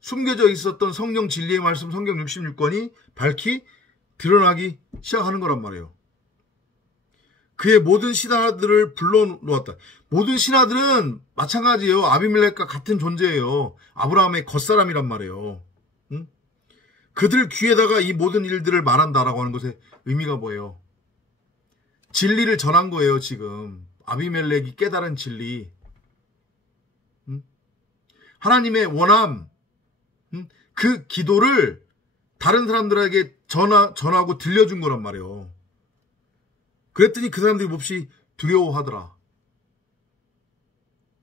숨겨져 있었던 성령 진리의 말씀 성경 66권이 밝히 드러나기 시작하는 거란 말이에요. 그의 모든 신하들을 불러놓았다. 모든 신하들은 마찬가지예요. 아비멜렉과 같은 존재예요. 아브라함의 겉사람이란 말이에요. 그들 귀에다가 이 모든 일들을 말한다라고 하는 것의 의미가 뭐예요? 진리를 전한 거예요, 지금. 아비멜렉이 깨달은 진리. 하나님의 원함, 그 기도를 다른 사람들에게 전하고 들려준 거란 말이에요. 그랬더니 그 사람들이 몹시 두려워하더라.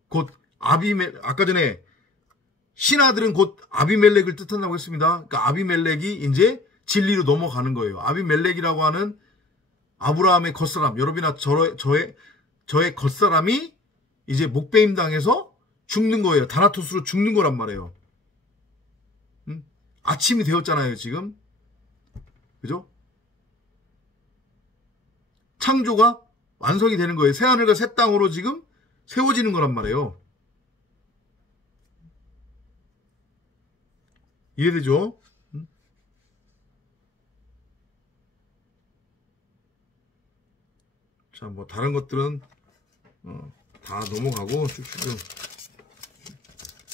곧 아까 전에 신하들은 곧 아비멜렉을 뜻한다고 했습니다. 그러니까 아비멜렉이 이제 진리로 넘어가는 거예요. 아비멜렉이라고 하는 아브라함의 겉사람, 여러분이나 저의 겉사람이 이제 목배임 당해서 죽는 거예요. 다나토스로 죽는 거란 말이에요. 아침이 되었잖아요, 지금. 그죠? 창조가 완성이 되는 거예요. 새하늘과 새 땅으로 지금 세워지는 거란 말이에요. 이해되죠? 자, 뭐 다른 것들은 다 넘어가고 좀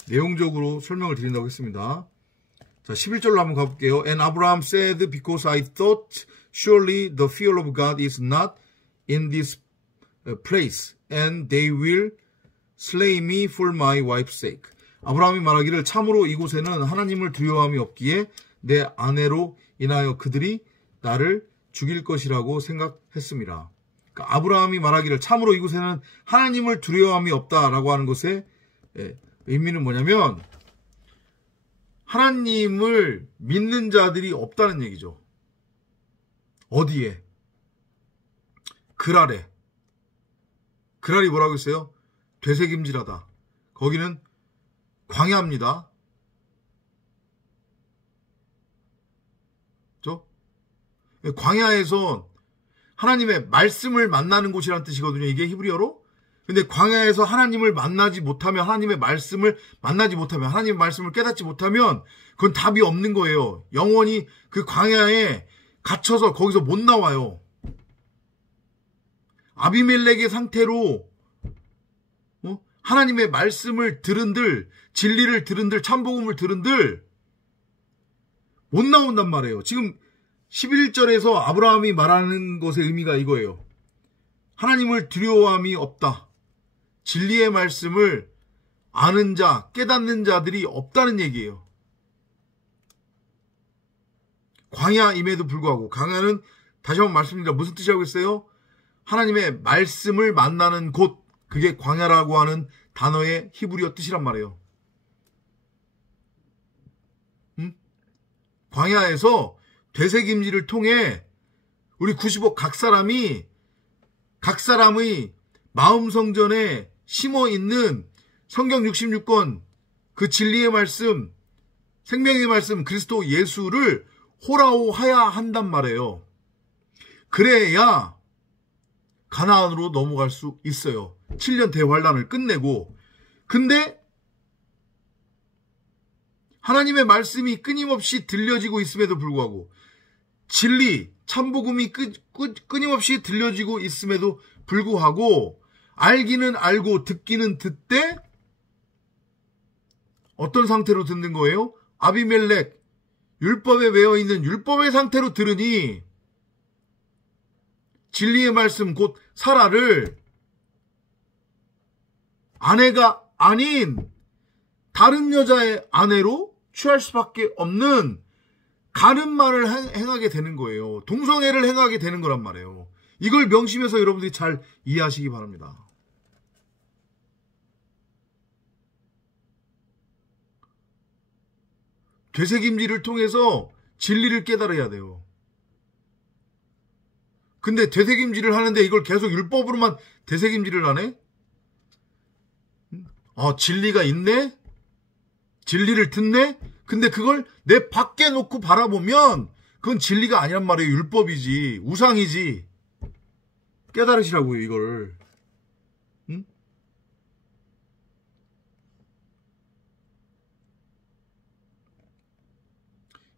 내용적으로 설명을 드린다고 했습니다. 자, 11절로 한번 가볼게요. And Abraham said, because I thought surely the fear of God is not in this place, and they will slay me for my wife's sake. 아브라함이 말하기를 참으로 이곳에는 하나님을 두려워함이 없기에 내 아내로 인하여 그들이 나를 죽일 것이라고 생각했습니다. 그러니까 아브라함이 말하기를 참으로 이곳에는 하나님을 두려워함이 없다라고 하는 것의 의미는 뭐냐면 하나님을 믿는 자들이 없다는 얘기죠. 어디에? 글 아래. 글 아래 뭐라고 했어요? 되새김질하다. 거기는 광야입니다. 그렇죠? 광야에서 하나님의 말씀을 만나는 곳이라는 뜻이거든요. 이게 히브리어로. 근데 광야에서 하나님을 만나지 못하면, 하나님의 말씀을 만나지 못하면, 하나님의 말씀을 깨닫지 못하면 그건 답이 없는 거예요. 영원히 그 광야에 갇혀서 거기서 못 나와요. 아비멜렉의 상태로 하나님의 말씀을 들은들, 진리를 들은들, 참복음을 들은들 못 나온단 말이에요. 지금 11절에서 아브라함이 말하는 것의 의미가 이거예요. 하나님을 두려워함이 없다. 진리의 말씀을 아는 자, 깨닫는 자들이 없다는 얘기예요. 광야임에도 불구하고, 광야는 다시 한번 말씀드립니다. 무슨 뜻이라고 했어요? 하나님의 말씀을 만나는 곳, 그게 광야라고 하는 단어의 히브리어 뜻이란 말이에요. 광야에서 되새김질을 통해 우리 90억 각 사람의 마음 성전에 심어 있는 성경 66권 그 진리의 말씀, 생명의 말씀 그리스도 예수를 호라호하야 한단 말이에요. 그래야 가나안으로 넘어갈 수 있어요. 7년 대환란을 끝내고. 근데 하나님의 말씀이 끊임없이 들려지고 있음에도 불구하고, 진리, 참복음이 끊임없이 들려지고 있음에도 불구하고, 알기는 알고 듣기는 듣되 어떤 상태로 듣는 거예요? 아비멜렉, 율법에 외워있는 율법의 상태로 들으니 진리의 말씀 곧 사라를 아내가 아닌 다른 여자의 아내로 취할 수밖에 없는 가는 말을 행하게 되는 거예요. 동성애를 행하게 되는 거란 말이에요. 이걸 명심해서 여러분들이 잘 이해하시기 바랍니다. 되새김질을 통해서 진리를 깨달아야 돼요. 근데 되새김질을 하는데 이걸 계속 율법으로만 되새김질을 하네? 진리가 있네? 진리를 듣네? 근데 그걸 내 밖에 놓고 바라보면 그건 진리가 아니란 말이에요. 율법이지. 우상이지. 깨달으시라고요, 이걸. 응?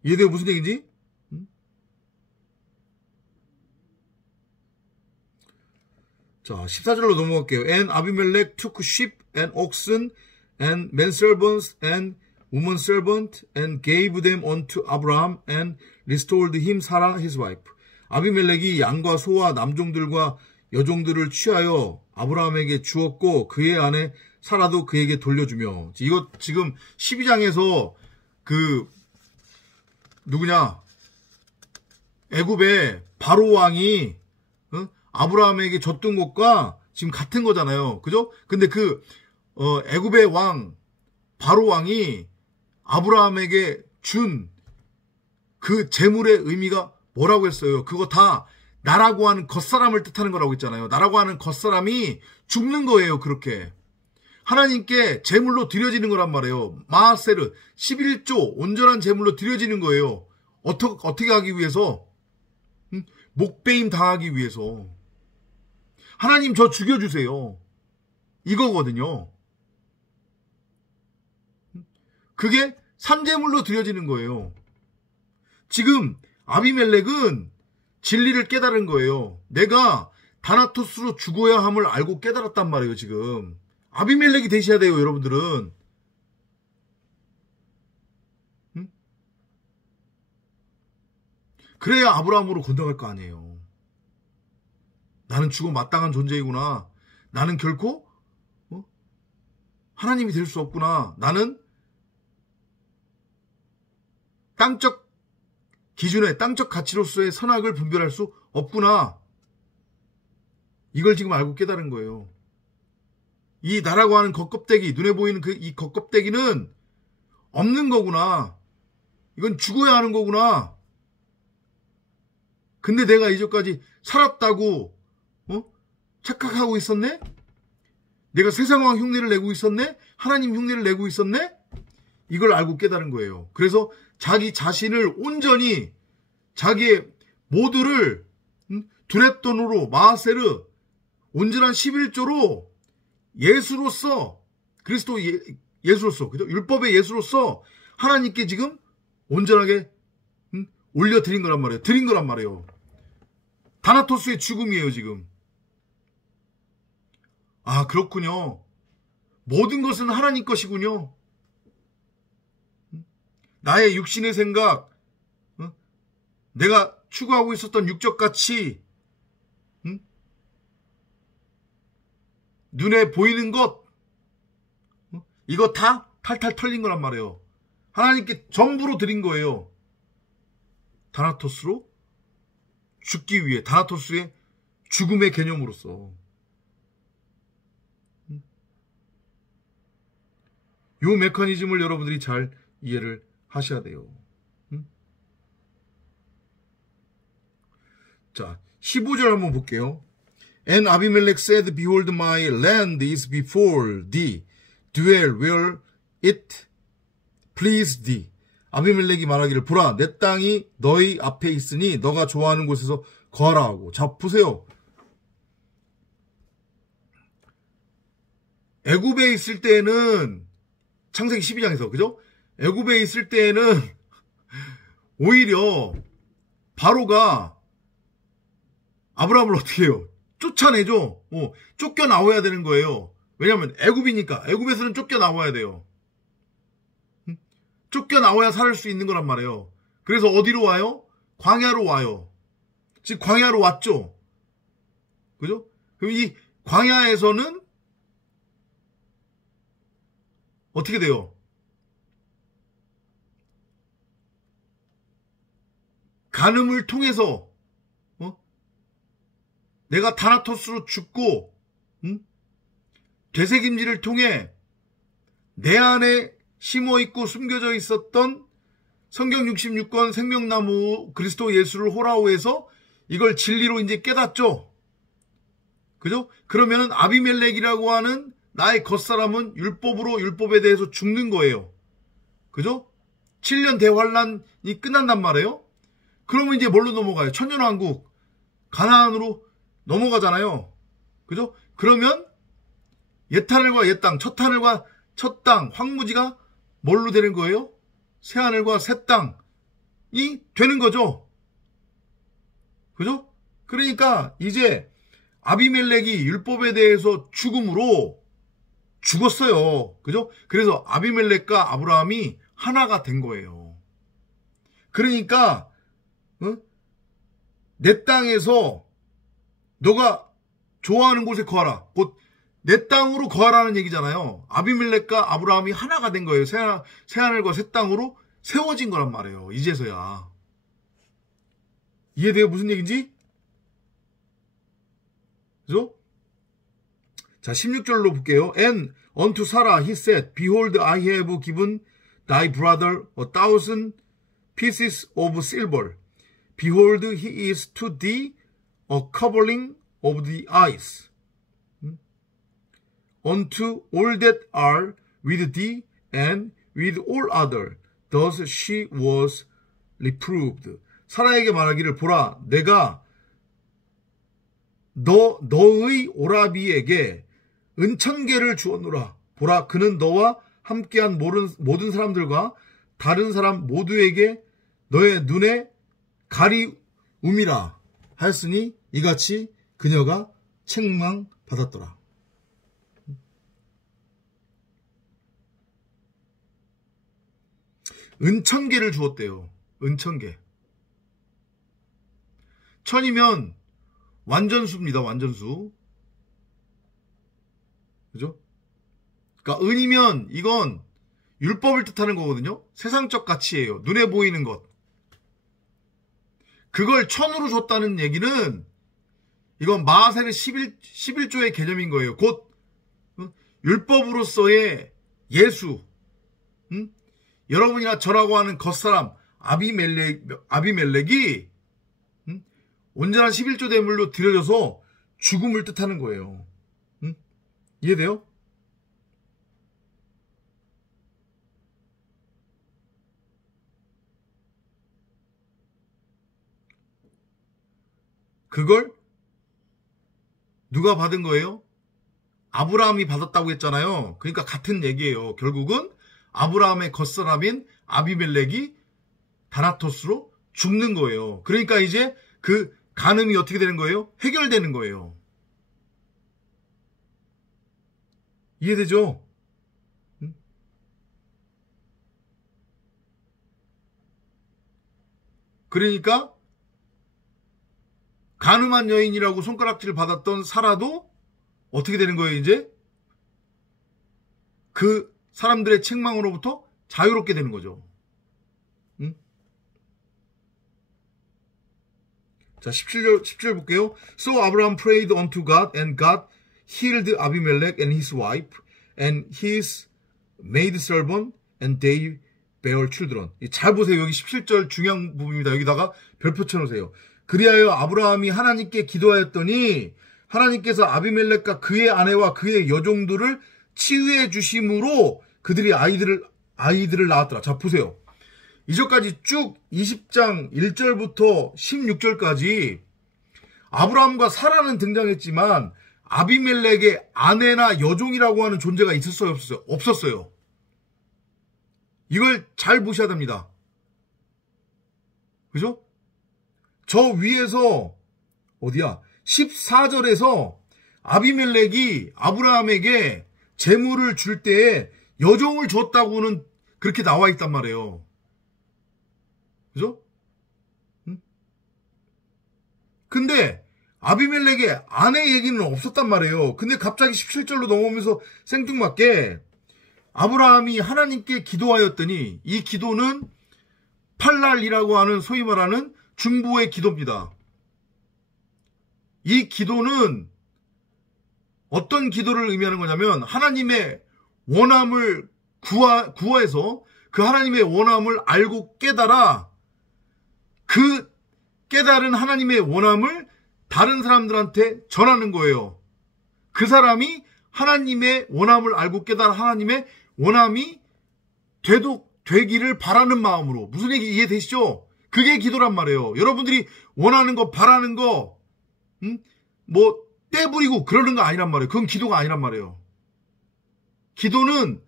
이해돼요? 무슨 얘기인지? 응? 자, 14절로 넘어갈게요. And Abimelech took sheep and oxen and menservants and woman servant and gave them unto Abraham and restored him Sarah his wife. 아비멜렉이 양과 소와 남종들과 여종들을 취하여 아브라함에게 주었고 그의 아내 사라도 그에게 돌려주며. 이거 지금 12장에서 누구냐? 애굽의 바로 왕이 아브라함에게 줬던 것과 지금 같은 거잖아요. 그죠? 근데 애굽의 왕 바로 왕이 아브라함에게 준 그 재물의 의미가 뭐라고 했어요? 그거 다 나라고 하는 겉사람을 뜻하는 거라고 했잖아요. 나라고 하는 겉사람이 죽는 거예요. 그렇게 하나님께 재물로 드려지는 거란 말이에요. 마하세르 11조 온전한 재물로 드려지는 거예요. 어떻게 하기 위해서? 목배임 당하기 위해서. 하나님 저 죽여주세요. 이거거든요. 그게 산재물로 드려지는 거예요. 지금 아비멜렉은 진리를 깨달은 거예요. 내가 다나토스로 죽어야 함을 알고 깨달았단 말이에요. 지금 아비멜렉이 되셔야 돼요. 여러분들은. 그래야 아브라함으로 건너갈 거 아니에요. 나는 죽어 마땅한 존재이구나. 나는 결코 하나님이 될 수 없구나. 나는 땅적 기준의 땅적 가치로서의 선악을 분별할 수 없구나. 이걸 지금 알고 깨달은 거예요. 이 나라고 하는 겉껍데기, 눈에 보이는 이 겉껍데기는 없는 거구나. 이건 죽어야 하는 거구나. 근데 내가 이제까지 살았다고 착각하고 있었네? 내가 세상왕 흉내를 내고 있었네? 하나님 흉내를 내고 있었네? 이걸 알고 깨달은 거예요. 그래서 자기 자신을 온전히 자기의 모두를 두렛돈으로 마하세르 온전한 11조로 예수로서 그리스도 예수로서 그죠? 율법의 예수로서 하나님께 지금 온전하게 올려드린 거란 말이에요. 드린 거란 말이에요. 다나토스의 죽음이에요. 지금. 아 그렇군요. 모든 것은 하나님 것이군요. 나의 육신의 생각, 내가 추구하고 있었던 육적 가치, 눈에 보이는 것, 이거 다 탈탈 털린 거란 말이에요. 하나님께 전부로 드린 거예요. 다나토스로 죽기 위해, 다나토스의 죽음의 개념으로서. 요 메커니즘을 여러분들이 잘 이해를 하셔야 돼요. 자, 15절 한번 볼게요. And Abimelech said, Behold, my land is before thee. Dwell where it pleased thee. 아비멜렉이 말하기를 보라 내 땅이 너희 앞에 있으니 너가 좋아하는 곳에서 거하라 하고. 자 보세요. 애굽에 있을 때는 창세기 12장에서 그죠? 애굽에 있을 때에는 오히려 바로가 아브라함을 어떻게 해요? 쫓아내죠. 쫓겨나와야 되는 거예요. 왜냐하면 애굽이니까. 애굽에서는 쫓겨나와야 돼요. 쫓겨나와야 살 수 있는 거란 말이에요. 그래서 어디로 와요? 광야로 와요. 지금 광야로 왔죠. 그죠? 그럼 이 광야에서는 어떻게 돼요? 간음을 통해서 내가 다나토스로 죽고 되새김질을 통해 내 안에 심어있고 숨겨져 있었던 성경 66권 생명나무 그리스도 예수를 호라오에서 이걸 진리로 이제 깨닫죠. 그죠? 그러면은 아비멜렉이라고 하는 나의 겉사람은 율법에 대해서 죽는 거예요. 그죠? 7년 대환란이 끝난단 말이에요. 그러면 이제 뭘로 넘어가요? 천년왕국 가나안으로 넘어가잖아요. 그죠? 그러면 옛하늘과 옛땅, 첫하늘과 첫땅, 황무지가 뭘로 되는 거예요? 새하늘과 새 땅이 되는 거죠. 그죠? 그러니까 이제 아비멜렉이 율법에 대해서 죽음으로 죽었어요. 그죠? 그래서 아비멜렉과 아브라함이 하나가 된 거예요. 그러니까 내 땅에서 너가 좋아하는 곳에 거하라. 곧 내 땅으로 거하라는 얘기잖아요. 아비멜렉과 아브라함이 하나가 된 거예요. 새하늘과 새 땅으로 세워진 거란 말이에요. 이제서야. 이해돼요? 무슨 얘기인지? 그죠? 자, 16절로 볼게요. And unto Sarah he said, Behold, I have given thy brother 1,000 pieces of silver. Behold, he is to thee a covering of the eyes. Unto all that are with thee and with all other. Thus she was reproved. 사라에게 말하기를 보라, 내가 너의 오라비에게 은천개를 주었노라. 보라, 그는 너와 함께한 모든 사람들과 다른 사람 모두에게 너의 눈에 가리움이라 하였으니 이같이 그녀가 책망받았더라. 은천개를 주었대요. 은천개. 천이면 완전수입니다. 완전수. 그죠? 그러니까 은이면 이건 율법을 뜻하는 거거든요. 세상적 가치예요. 눈에 보이는 것. 그걸 천으로 줬다는 얘기는 이건 마하세르 11조의 개념인 거예요. 곧 율법으로서의 예수. 여러분이나 저라고 하는 겉사람 아비멜렉이 온전한 11조 대물로 드려져서 죽음을 뜻하는 거예요. 이해돼요? 그걸 누가 받은 거예요? 아브라함이 받았다고 했잖아요. 그러니까 같은 얘기예요. 결국은 아브라함의 겉사람인 아비멜렉이 다나토스로 죽는 거예요. 그러니까 이제 그 간음이 어떻게 되는 거예요? 해결되는 거예요. 이해되죠? 그러니까 간음한 여인이라고 손가락질을 받았던 사라도 어떻게 되는 거예요, 이제? 그 사람들의 책망으로부터 자유롭게 되는 거죠. 자, 17절 볼게요. So Abraham prayed unto God, and God healed Abimelech and his wife, and his maidservant, and they bear children. 잘 보세요. 여기 17절 중요한 부분입니다. 여기다가 별표 쳐놓으세요. 그리하여 아브라함이 하나님께 기도하였더니 하나님께서 아비멜렉과 그의 아내와 그의 여종들을 치유해 주심으로 그들이 아이들을 낳았더라. 자, 보세요. 이전까지 쭉 20장 1절부터 16절까지 아브라함과 사라는 등장했지만 아비멜렉의 아내나 여종이라고 하는 존재가 있었어요? 없었어요? 없었어요. 이걸 잘 보셔야 됩니다. 그죠? 저 위에서 어디야? 14절에서 아비멜렉이 아브라함에게 재물을 줄 때에 여종을 줬다고는 그렇게 나와 있단 말이에요. 그죠? 응? 근데 아비멜렉의 아내 얘기는 없었단 말이에요. 근데 갑자기 17절로 넘어오면서 생뚱맞게 아브라함이 하나님께 기도하였더니 이 기도는 팔랄이라고 하는 소위 말하는 중보의 기도입니다. 이 기도는 어떤 기도를 의미하는 거냐면 하나님의 원함을 구하해서 그 하나님의 원함을 알고 깨달아 그 깨달은 하나님의 원함을 다른 사람들한테 전하는 거예요. 그 사람이 하나님의 원함을 알고 깨달아 하나님의 원함이 되기를 바라는 마음으로. 무슨 얘기 이해되시죠? 그게 기도란 말이에요. 여러분들이 원하는 거 바라는 거 뭐 떼부리고 그러는 거 아니란 말이에요. 그건 기도가 아니란 말이에요. 기도는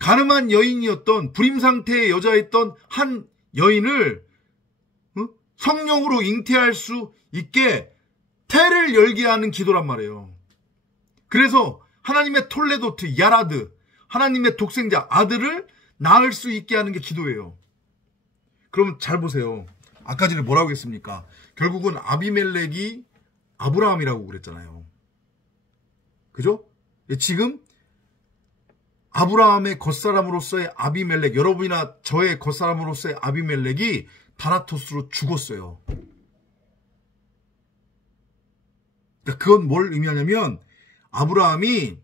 가늠한 여인이었던 불임 상태의 여자였던 한 여인을 성령으로 잉태할 수 있게 태를 열게 하는 기도란 말이에요. 그래서 하나님의 톨레도트 야라드 하나님의 독생자 아들을 낳을 수 있게 하는 게 기도예요. 그럼 잘 보세요. 아까 전에 뭐라고 했습니까? 결국은 아비멜렉이 아브라함이라고 그랬잖아요. 그죠? 지금 아브라함의 겉사람으로서의 아비멜렉, 여러분이나 저의 겉사람으로서의 아비멜렉이 다나토스로 죽었어요. 그러니까 그건 뭘 의미하냐면 아브라함이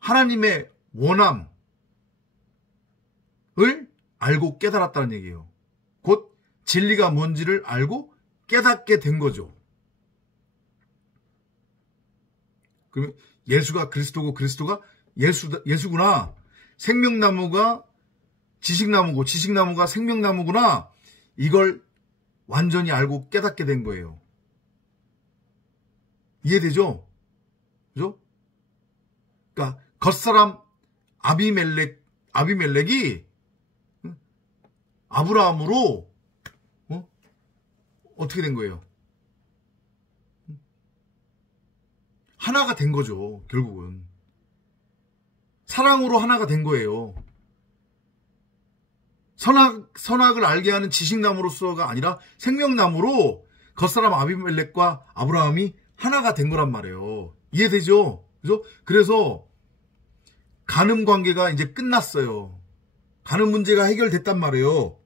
하나님의 원함을 알고 깨달았다는 얘기예요. 곧 진리가 뭔지를 알고 깨닫게 된 거죠. 그러면 예수가 그리스도고 그리스도가 예수구나. 생명나무가 지식나무고 지식나무가 생명나무구나. 이걸 완전히 알고 깨닫게 된 거예요. 이해되죠? 그죠? 그러니까 겉사람 아비멜렉이 아브라함으로 어떻게 된 거예요? 하나가 된 거죠. 결국은 사랑으로 하나가 된 거예요. 선악을 알게 하는 지식나무로서가 아니라 생명나무로 겉사람 아비멜렉과 아브라함이 하나가 된 거란 말이에요. 이해되죠? 그죠? 그래서 간음 관계가 이제 끝났어요. 간음 문제가 해결됐단 말이에요.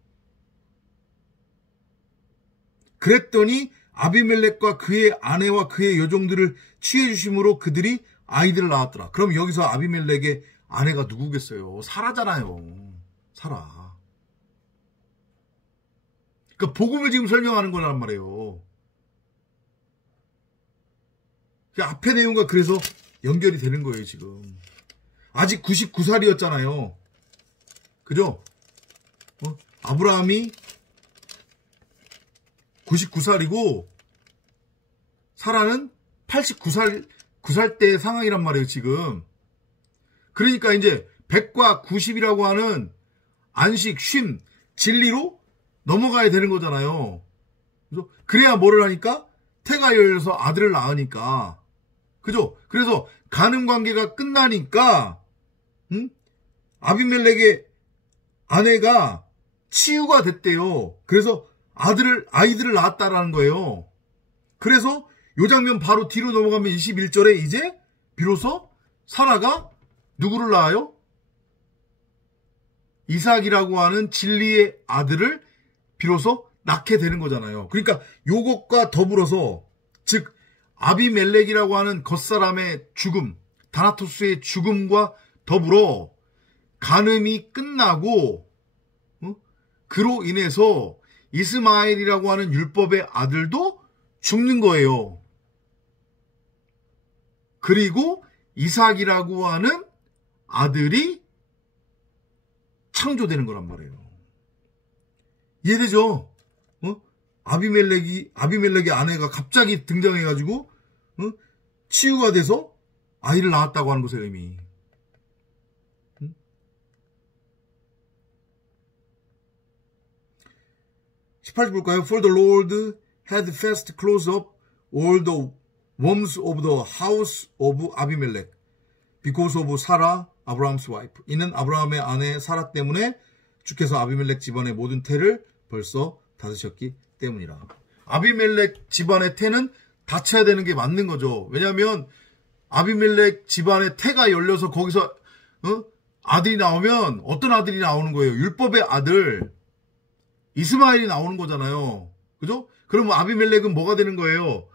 그랬더니 아비멜렉과 그의 아내와 그의 여종들을 취해 주심으로 그들이 아이들을 낳았더라. 그럼 여기서 아비멜렉의 아내가 누구겠어요? 사라잖아요. 사라. 그러니까 복음을 지금 설명하는 거란 말이에요. 앞에 내용과 그래서 연결이 되는 거예요, 지금. 아직 99살이었잖아요. 그죠? 아브라함이 99살이고 사라는 89살 때의 상황이란 말이에요, 지금. 그러니까 이제 100과 90이라고 하는 안식, 쉼, 진리로 넘어가야 되는 거잖아요. 그죠? 그래야 뭐를 하니까? 태가 열려서 아들을 낳으니까. 그죠? 그래서 간음 관계가 끝나니까 아비멜렉의 아내가 치유가 됐대요. 그래서 아이들을 낳았다라는 거예요. 그래서 요 장면 바로 뒤로 넘어가면 21절에 이제 비로소 사라가 누구를 낳아요? 이삭이라고 하는 진리의 아들을 비로소 낳게 되는 거잖아요. 그러니까 요것과 더불어서 즉 아비멜렉이라고 하는 겉사람의 죽음, 다나토스의 죽음과 더불어 간음이 끝나고 그로 인해서 이스마엘이라고 하는 율법의 아들도 죽는 거예요. 그리고 이삭이라고 하는 아들이 창조되는 거란 말이에요. 이해되죠? 아비멜렉의 아내가 갑자기 등장해가지고 치유가 돼서 아이를 낳았다고 하는 것의 의미. 18절 볼까요? For the Lord had fast closed up all the worms of the house of Abimelech because of Sarah, Abraham's wife. 이는 아브라함의 아내 사라 때문에 주께서 아비멜렉 집안의 모든 태를 벌써 닫으셨기 때문이라. 아비멜렉 집안의 태는 닫혀야 되는 게 맞는 거죠. 왜냐하면 아비멜렉 집안의 태가 열려서 거기서 아들이 나오면 어떤 아들이 나오는 거예요? 율법의 아들 이스마엘이 나오는 거잖아요. 그죠? 그럼 아비멜렉은 뭐가 되는 거예요?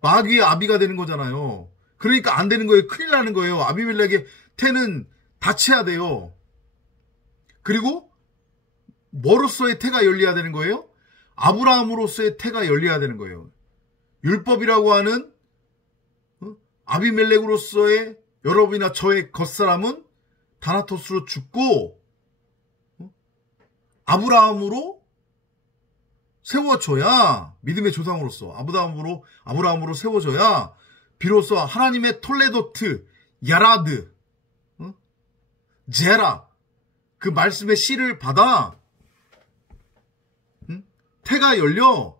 마귀의 아비가 되는 거잖아요. 그러니까 안 되는 거예요. 큰일 나는 거예요. 아비멜렉의 태는 닫혀야 돼요. 그리고 뭐로서의 태가 열려야 되는 거예요? 아브라함으로서의 태가 열려야 되는 거예요. 율법이라고 하는 아비멜렉으로서의 여러분이나 저의 겉사람은 다나토스로 죽고 아브라함으로 세워져야 믿음의 조상으로서 아브라함으로 세워져야 비로소 하나님의 톨레도트, 야라드, 제라 그 말씀의 씨를 받아 태가 열려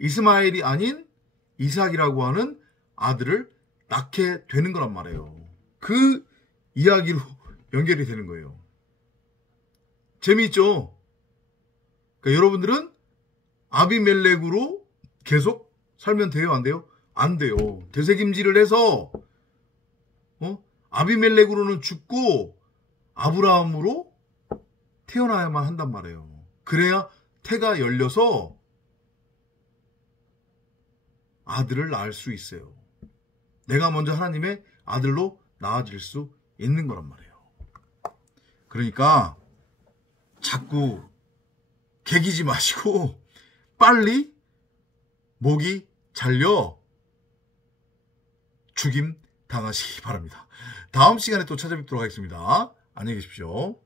이스마엘이 아닌 이삭이라고 하는 아들을 낳게 되는 거란 말이에요. 그 이야기로 연결이 되는 거예요. 재미있죠? 그러니까 여러분들은 아비멜렉으로 계속 살면 돼요? 안 돼요? 안 돼요. 되새김질을 해서 아비멜렉으로는 죽고 아브라함으로 태어나야만 한단 말이에요. 그래야 태가 열려서 아들을 낳을 수 있어요. 내가 먼저 하나님의 아들로 낳아질 수 있는 거란 말이에요. 그러니까 자꾸 개기지 마시고 빨리 목이 잘려 죽임 당하시기 바랍니다. 다음 시간에 또 찾아뵙도록 하겠습니다. 안녕히 계십시오.